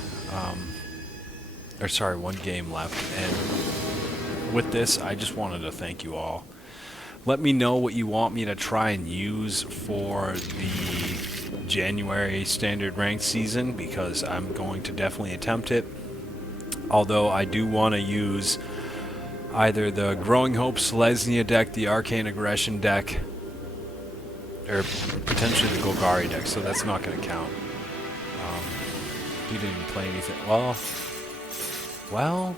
Or sorry, 1 game left. And with this, I just wanted to thank you all. Let me know what you want me to try and use for the January standard ranked season, because I'm going to definitely attempt it. Although I do want to use either the Growing Hope Selesnya deck, the Arcane Aggression deck, or potentially the Golgari deck, so that's not going to count. He didn't even play anything. Well,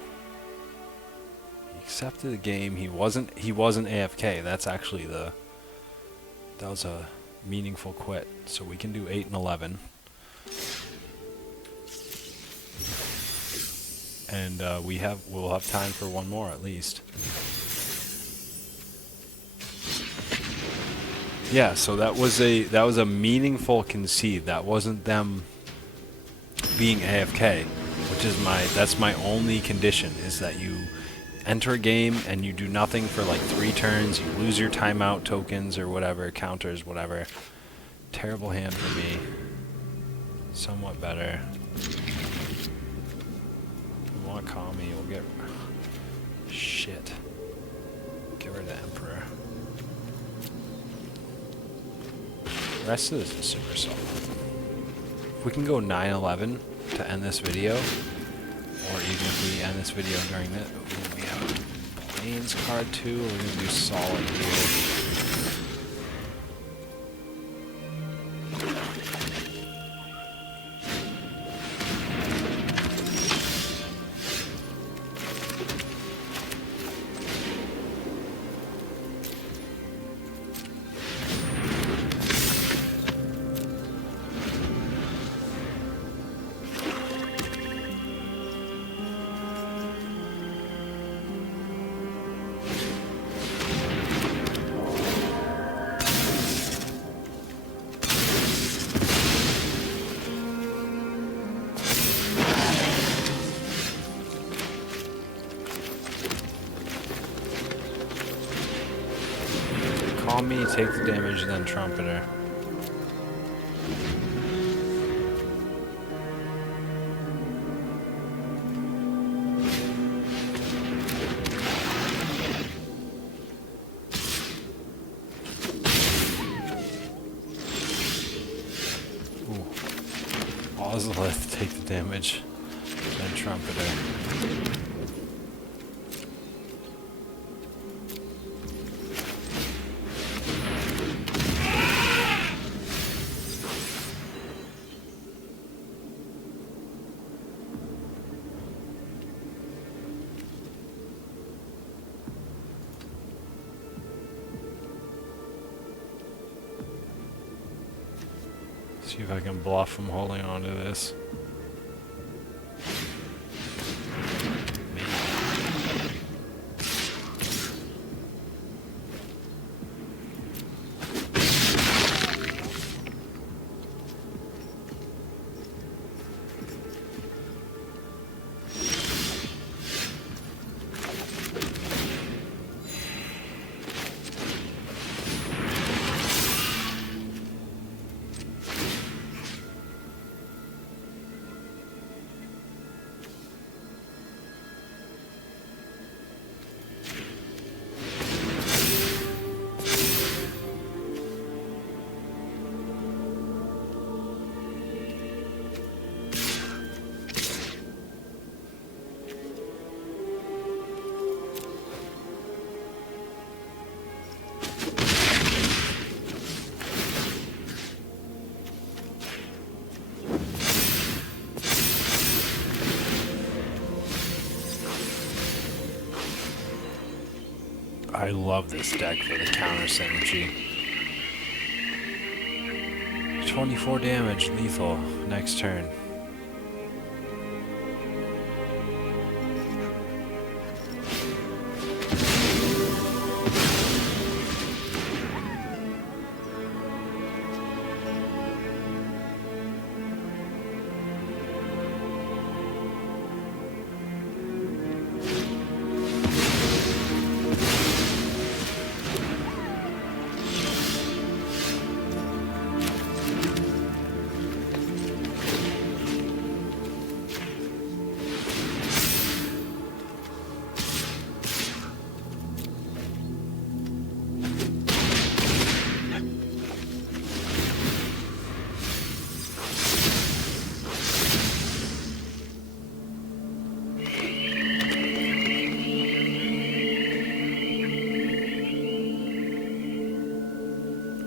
he accepted the game. He wasn't AFK. That's actually that was a meaningful quit. So we can do 8 and 11. And we'll have time for one more at least. Yeah, so that was a meaningful concede. That wasn't them being AFK, which is that's my only condition, is that you enter a game and you do nothing for like 3 turns, you lose your timeout tokens or whatever, counters, whatever. Terrible hand for me. Somewhat better. We want Kami, we'll get... Shit. Get rid of Emperor. The rest of this is super solid. If we can go 9-11 to end this video, or even if we end this video during this, ooh, we have Plains card 2, we're going to do solid here. Call me, take the damage, then Trumpeter. Ooh. Ozolith, take the damage, then Trumpeter. See if I can bluff him holding on to this. I love this deck for the counter synergy. 24 damage, lethal, next turn.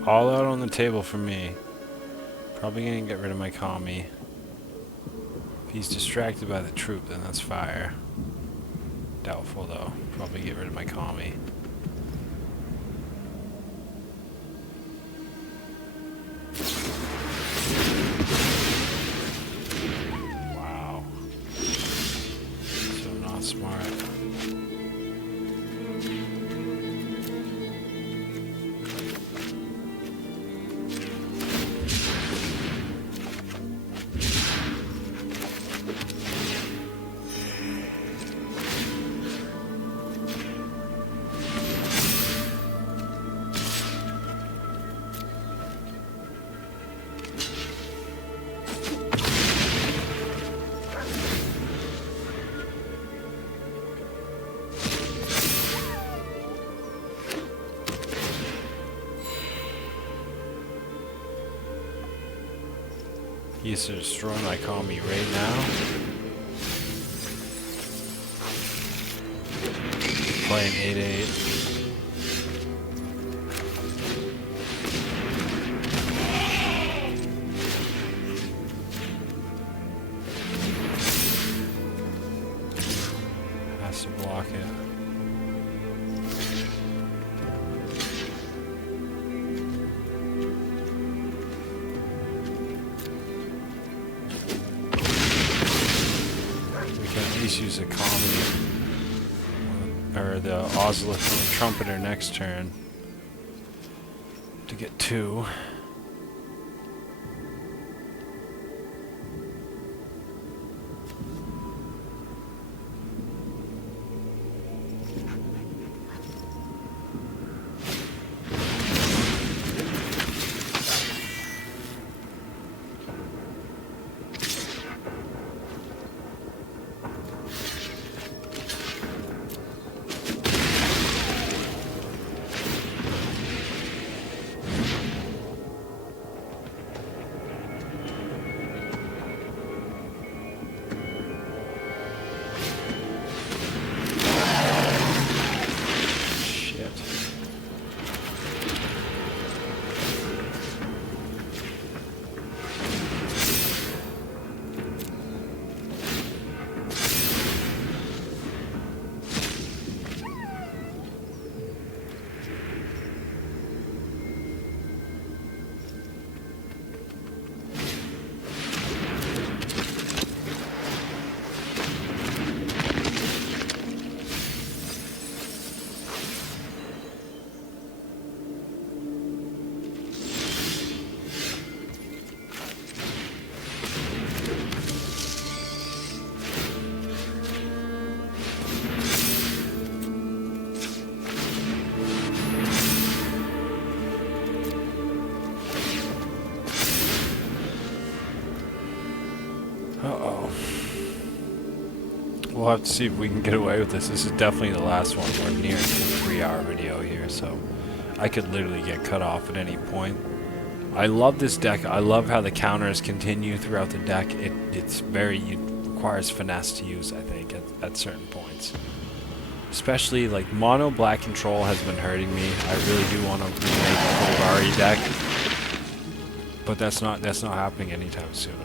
All out on the table for me. Probably gonna get rid of my Kami. If he's distracted by the troop, then that's fire. Doubtful though. Probably get rid of my Kami. Wow. He's destroying my commie right now. Playing 8-8. Has to block it. We can at least use a commie. Or the Ozolith and the Trumpeter next turn to get 2. Uh-oh. We'll have to see if we can get away with this. This is definitely the last one. We're near to the 3-hour video here, so I could literally get cut off at any point. I love this deck. I love how the counters continue throughout the deck. It requires finesse to use, I think, at certain points. Especially like mono black control has been hurting me. I really do want to remake a Golgari deck, but that's not happening anytime soon.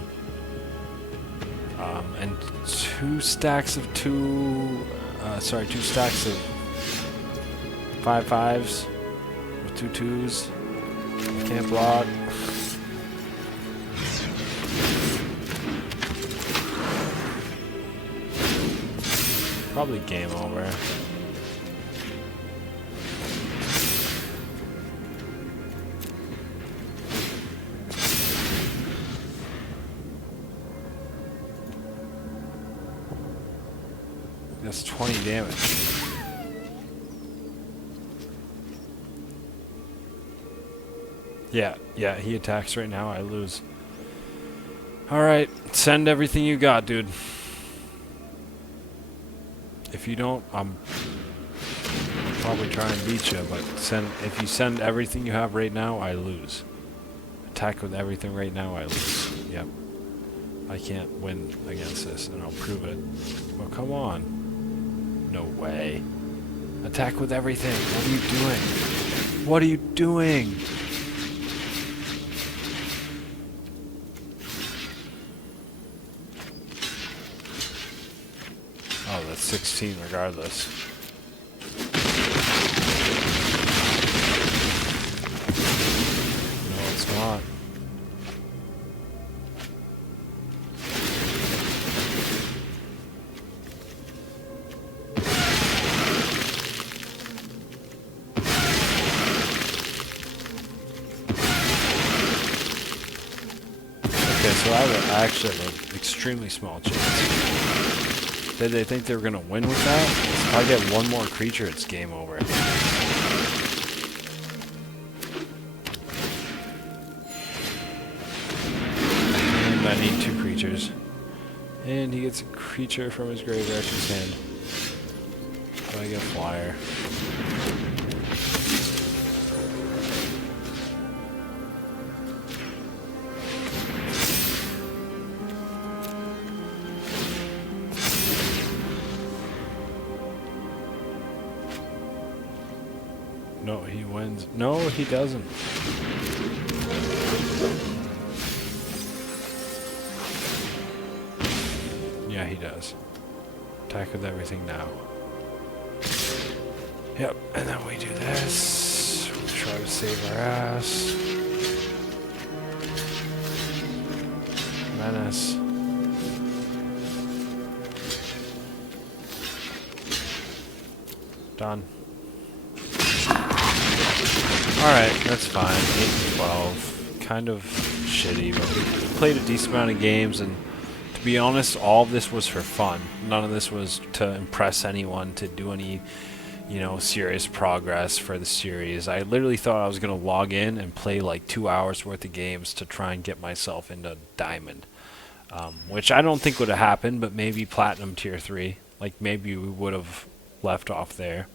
And two stacks of 5/5s with 2 2s. I can't block. Probably game over. That's 20 damage. Yeah, he attacks right now, I lose. Alright, send everything you got, dude. If you don't, I'm probably try and beat you, but if you send everything you have right now, I lose. Attack with everything right now, I lose. Yep. I can't win against this, and I'll prove it. Well, come on. No way. Attack with everything. What are you doing? What are you doing? Oh, that's 16 regardless. No, it's not. So I actually have an extremely small chance. Did they think they were going to win with that? If I get one more creature, it's game over. And I need 2 creatures. And he gets a creature from his graveyard to his hand. So I get flyer. No, he wins. No, he doesn't. Yeah, he does. Attack with everything now. Yep, and then we do this. We try to save our ass. Menace. Done. Alright, that's fine. 8 and 12. Kind of shitty, but we played a decent amount of games, and to be honest, all of this was for fun. None of this was to impress anyone, to do any, you know, serious progress for the series. I literally thought I was going to log in and play like 2 hours worth of games to try and get myself into Diamond. Which I don't think would have happened, but maybe Platinum Tier 3. Like, maybe we would have left off there.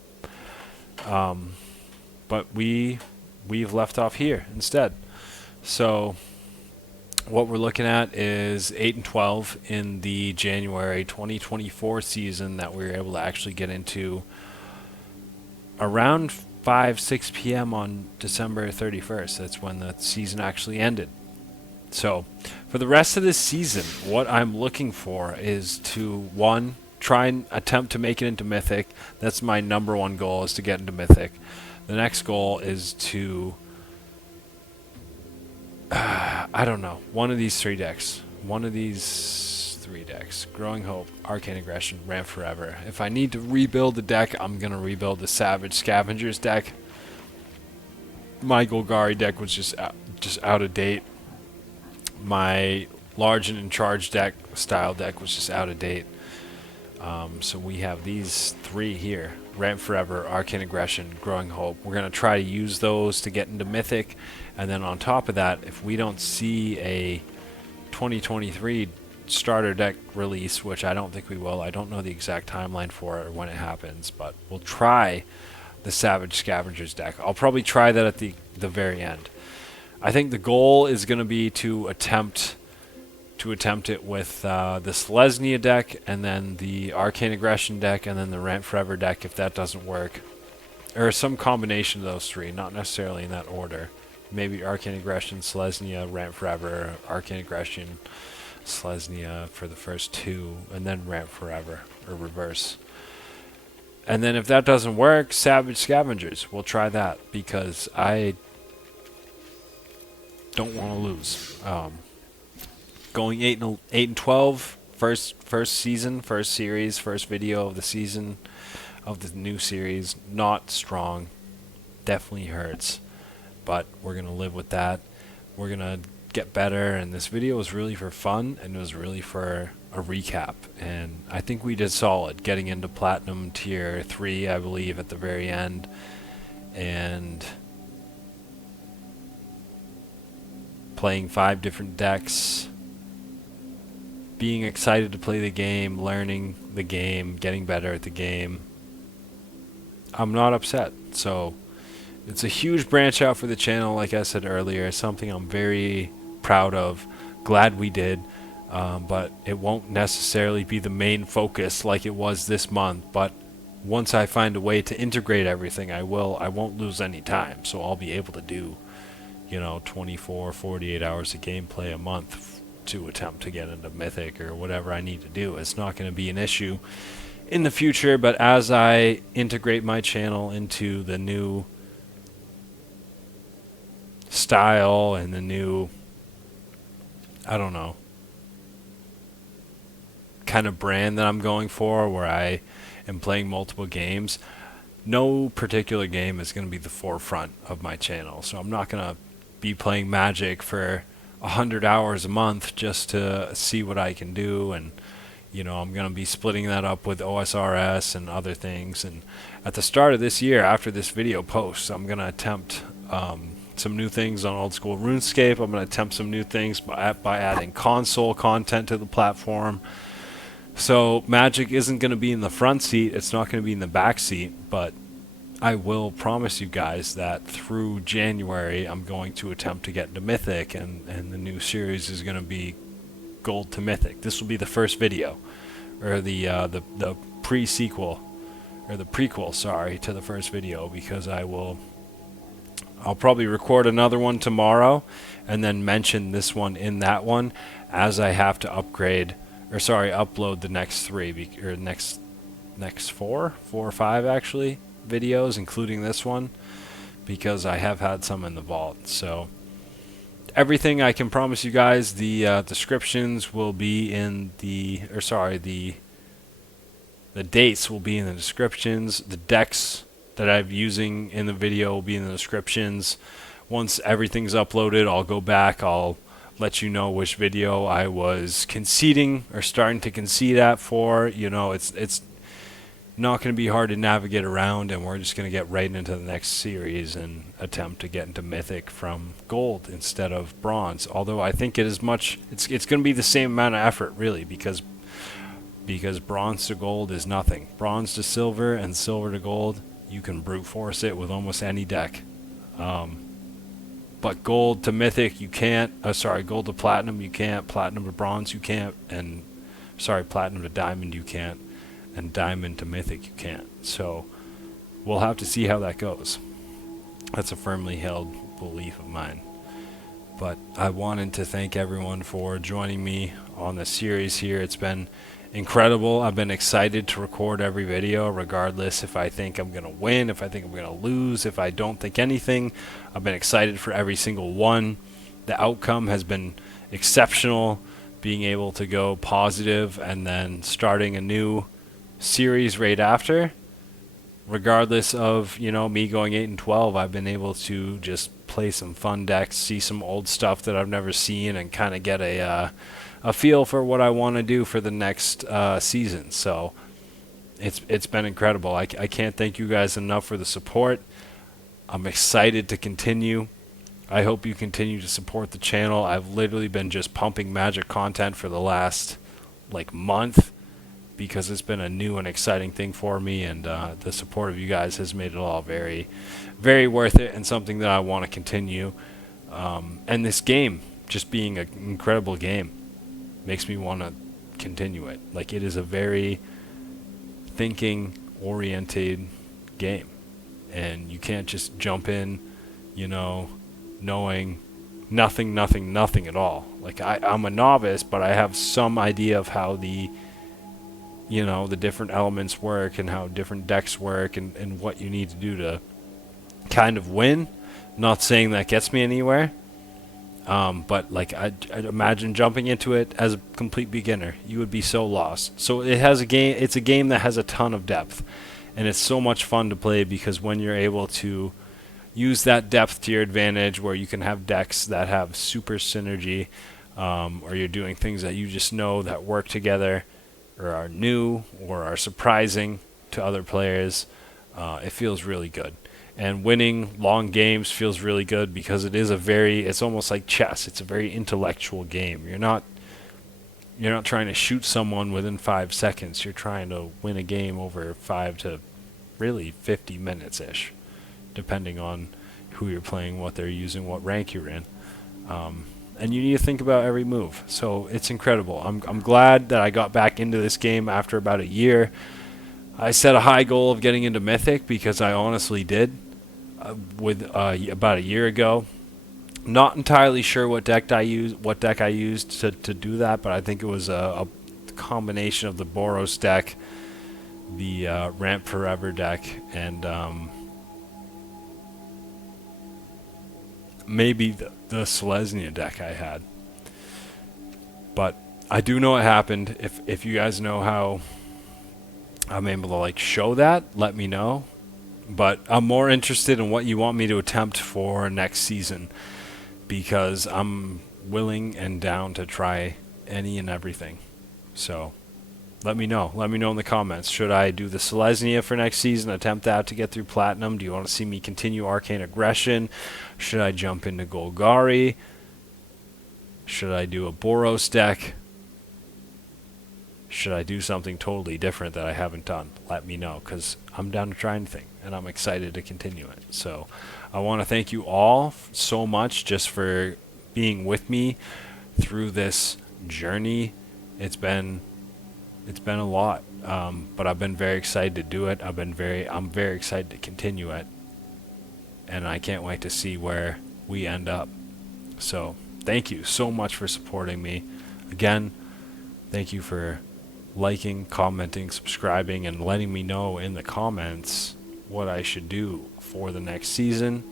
But we've left off here instead. So what we're looking at is 8 and 12 in the January 2024 season that we were able to actually get into around 5-6 p.m. on December 31st. That's when the season actually ended. So for the rest of this season, what I'm looking for is to, one, try and attempt to make it into Mythic. That's my number one goal, is to get into Mythic. The next goal is to, I don't know, one of these three decks. One of these three decks. Growing Hope, Arcane Aggression, Ramp Forever. If I need to rebuild the deck, I'm going to rebuild the Savage Scavengers deck. My Golgari deck was just out of date. My Large and in Charge deck, style deck, was just out of date. So we have these three here. Ramp Forever, Arcane Aggression, Growing Hope. We're going to try to use those to get into Mythic. And then on top of that, if we don't see a 2023 starter deck release, which I don't think we will, I don't know the exact timeline for it or when it happens, but we'll try the Savage Scavengers deck. I'll probably try that at the very end. I think the goal is going to be to attempt it with the Selesnya deck, and then the Arcane Aggression deck, and then the Ramp Forever deck if that doesn't work. Or some combination of those three, not necessarily in that order. Maybe Arcane Aggression, Selesnya, Ramp Forever, Arcane Aggression, Selesnya for the first two, and then Ramp Forever, or reverse. And then if that doesn't work, Savage Scavengers. We'll try that, because I don't want to lose. Going 8 and 12, first season, first series, first video of the season of the new series. Not strong, definitely hurts, but we're gonna live with that. We're gonna get better, and this video was really for fun, and it was really for a recap. And I think we did solid, getting into Platinum Tier 3, I believe, at the very end, and playing 5 different decks. Being excited to play the game, learning the game, getting better at the game. I'm not upset. So it's a huge branch out for the channel, like I said earlier. Something I'm very proud of. Glad we did. But it won't necessarily be the main focus like it was this month. But once I find a way to integrate everything, I will. I won't lose any time. So I'll be able to do, 24, 48 hours of gameplay a month to attempt to get into Mythic or whatever I need to do. It's not going to be an issue in the future, but as I integrate my channel into the new style and the new, I don't know, kind of brand that I'm going for, where I am playing multiple games, no particular game is going to be the forefront of my channel. So I'm not going to be playing Magic for 100 hours a month just to see what I can do, and I'm going to be splitting that up with OSRS and other things. And at the start of this year, after this video posts, I'm going to attempt some new things on old school RuneScape. I'm going to attempt some new things by adding console content to the platform. So Magic isn't going to be in the front seat, it's not going to be in the back seat, but I will promise you guys that through January I'm going to attempt to get into Mythic, and the new series is going to be Gold to Mythic. This will be the first video, or the pre-sequel, or the prequel, sorry, to the first video, because I will I'll probably record another one tomorrow and then mention this one in that one, as I have to upload the next or next four or five actually videos, including this one, because I have had some in the vault. So everything I can promise you guys, the descriptions will be in the dates will be in the descriptions. The decks that I'm using in the video will be in the descriptions. Once everything's uploaded, I'll go back, I'll let you know which video I was conceding or starting to concede at for. You know, it's not going to be hard to navigate around, and we're just going to get right into the next series and attempt to get into Mythic from Gold instead of Bronze. Although I think it's going to be the same amount of effort, really, because Bronze to Gold is nothing. Bronze to Silver and Silver to Gold, you can brute force it with almost any deck. But Gold to Mythic, you can't. Gold to Platinum, you can't. Platinum to Bronze, you can't. And Platinum to Diamond, you can't. And Diamond to Mythic, you can't. So we'll have to see how that goes. That's a firmly held belief of mine. But I wanted to thank everyone for joining me on the series here. It's been incredible. I've been excited to record every video, regardless if I think I'm going to win, if I think I'm going to lose, if I don't think anything. I've been excited for every single one. The outcome has been exceptional, being able to go positive and then starting a new series right after. Regardless of, me going 8-12, I've been able to just play some fun decks, see some old stuff that I've never seen, and kind of get a feel for what I want to do for the next season. So it's been incredible. I can't thank you guys enough for the support. I'm excited to continue. I hope you continue to support the channel. I've literally been just pumping Magic content for the last month, because it's been a new and exciting thing for me, and the support of you guys has made it all very, very worth it, and something that I want to continue. And this game, just being an incredible game, makes me want to continue it. It is a very thinking-oriented game, and you can't just jump in, knowing nothing at all. I'm a novice, but I have some idea of how the different elements work and how different decks work, and what you need to do to kind of win. Not saying that gets me anywhere, but I'd imagine jumping into it as a complete beginner, you would be so lost. So it's a game that has a ton of depth, and it's so much fun to play, because when you're able to use that depth to your advantage, where you can have decks that have super synergy, or you're doing things that you just know that work together, or are new, or are surprising to other players, it feels really good. And winning long games feels really good, because it's almost like chess. It's a very intellectual game. You're not trying to shoot someone within 5 seconds. You're trying to win a game over 5 to really 50 minutes-ish, depending on who you're playing, what they're using, what rank you're in. And you need to think about every move. So it's incredible. I'm glad that I got back into this game after about a year. I set a high goal of getting into Mythic, because I honestly did with about a year ago. Not entirely sure what deck I used to do that, but I think it was a combination of the Boros deck, the Ramp Forever deck, and maybe the Selesnya deck I had. But I do know what happened. If you guys know how I'm able to show that, let me know. But I'm more interested in what you want me to attempt for next season, because I'm willing and down to try any and everything. So let me know. Let me know in the comments. Should I do the Selesnya for next season, attempt that to get through Platinum? Do you want to see me continue Arcane Aggression? Should I jump into Golgari? Should I do a Boros deck? Should I do something totally different that I haven't done? Let me know, because I'm down to try anything, and I'm excited to continue it. So I want to thank you all so much just for being with me through this journey. It's been a lot, but I've been very excited to do it. I'm very excited to continue it, and I can't wait to see where we end up. So thank you so much for supporting me. Again, thank you for liking, commenting, subscribing, and letting me know in the comments what I should do for the next season,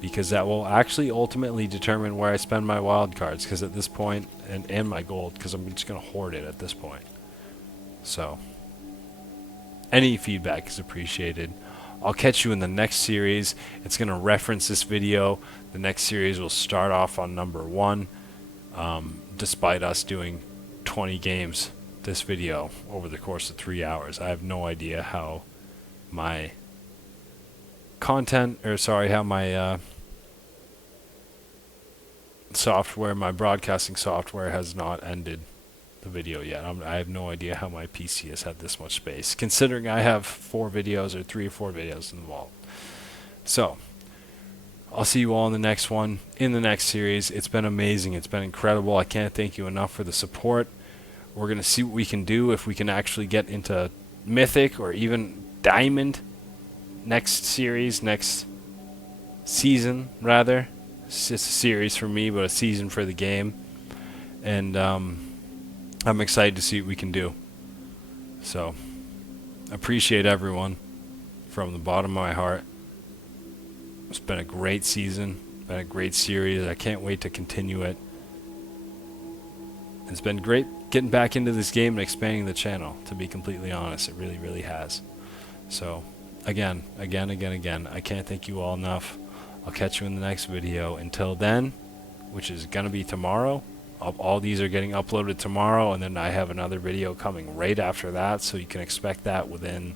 because that will actually ultimately determine where I spend my wild cards, because at this point, and my gold, because I'm just going to hoard it at this point. So any feedback is appreciated. I'll catch you in the next series. It's going to reference this video. The next series will start off on number 1, despite us doing 20 games this video over the course of 3 hours. I have no idea how my software, my broadcasting software has not ended the video yet. I have no idea how my PC has had this much space, considering I have 4 videos or 3 or 4 videos in the vault. So I'll see you all in the next one, in the next series. It's been amazing. It's been incredible. I can't thank you enough for the support. We're going to see what we can do, if we can actually get into Mythic or even Diamond next series, next season, rather. It's just a series for me, but a season for the game. And I'm excited to see what we can do. So, appreciate everyone from the bottom of my heart. It's been a great season, been a great series. I can't wait to continue it. It's been great getting back into this game and expanding the channel, to be completely honest. It really, really has. So, again, I can't thank you all enough. I'll catch you in the next video. Until then, which is going to be tomorrow. All these are getting uploaded tomorrow, and then I have another video coming right after that, so you can expect that within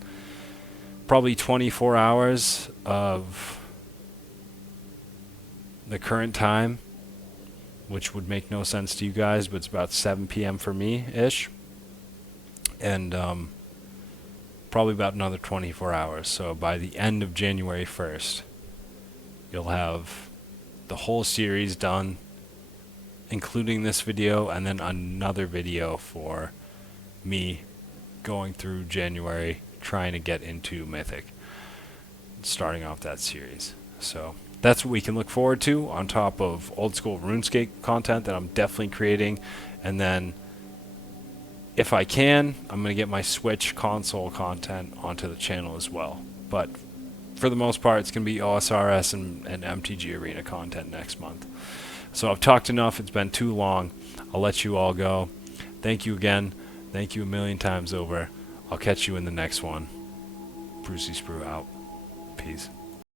probably 24 hours of the current time, which would make no sense to you guys, but it's about 7 p.m. for me-ish. And probably about another 24 hours. So by the end of January 1st, you'll have the whole series done, including this video, and then another video for me going through January, trying to get into Mythic, starting off that series. So that's what we can look forward to, on top of old school RuneScape content that I'm definitely creating. And then if I can, I'm going to get my Switch console content onto the channel as well. But for the most part, it's going to be OSRS and MTG Arena content next month. So I've talked enough. It's been too long. I'll let you all go. Thank you again. Thank you a million times over. I'll catch you in the next one. Brucey Sprue out. Peace.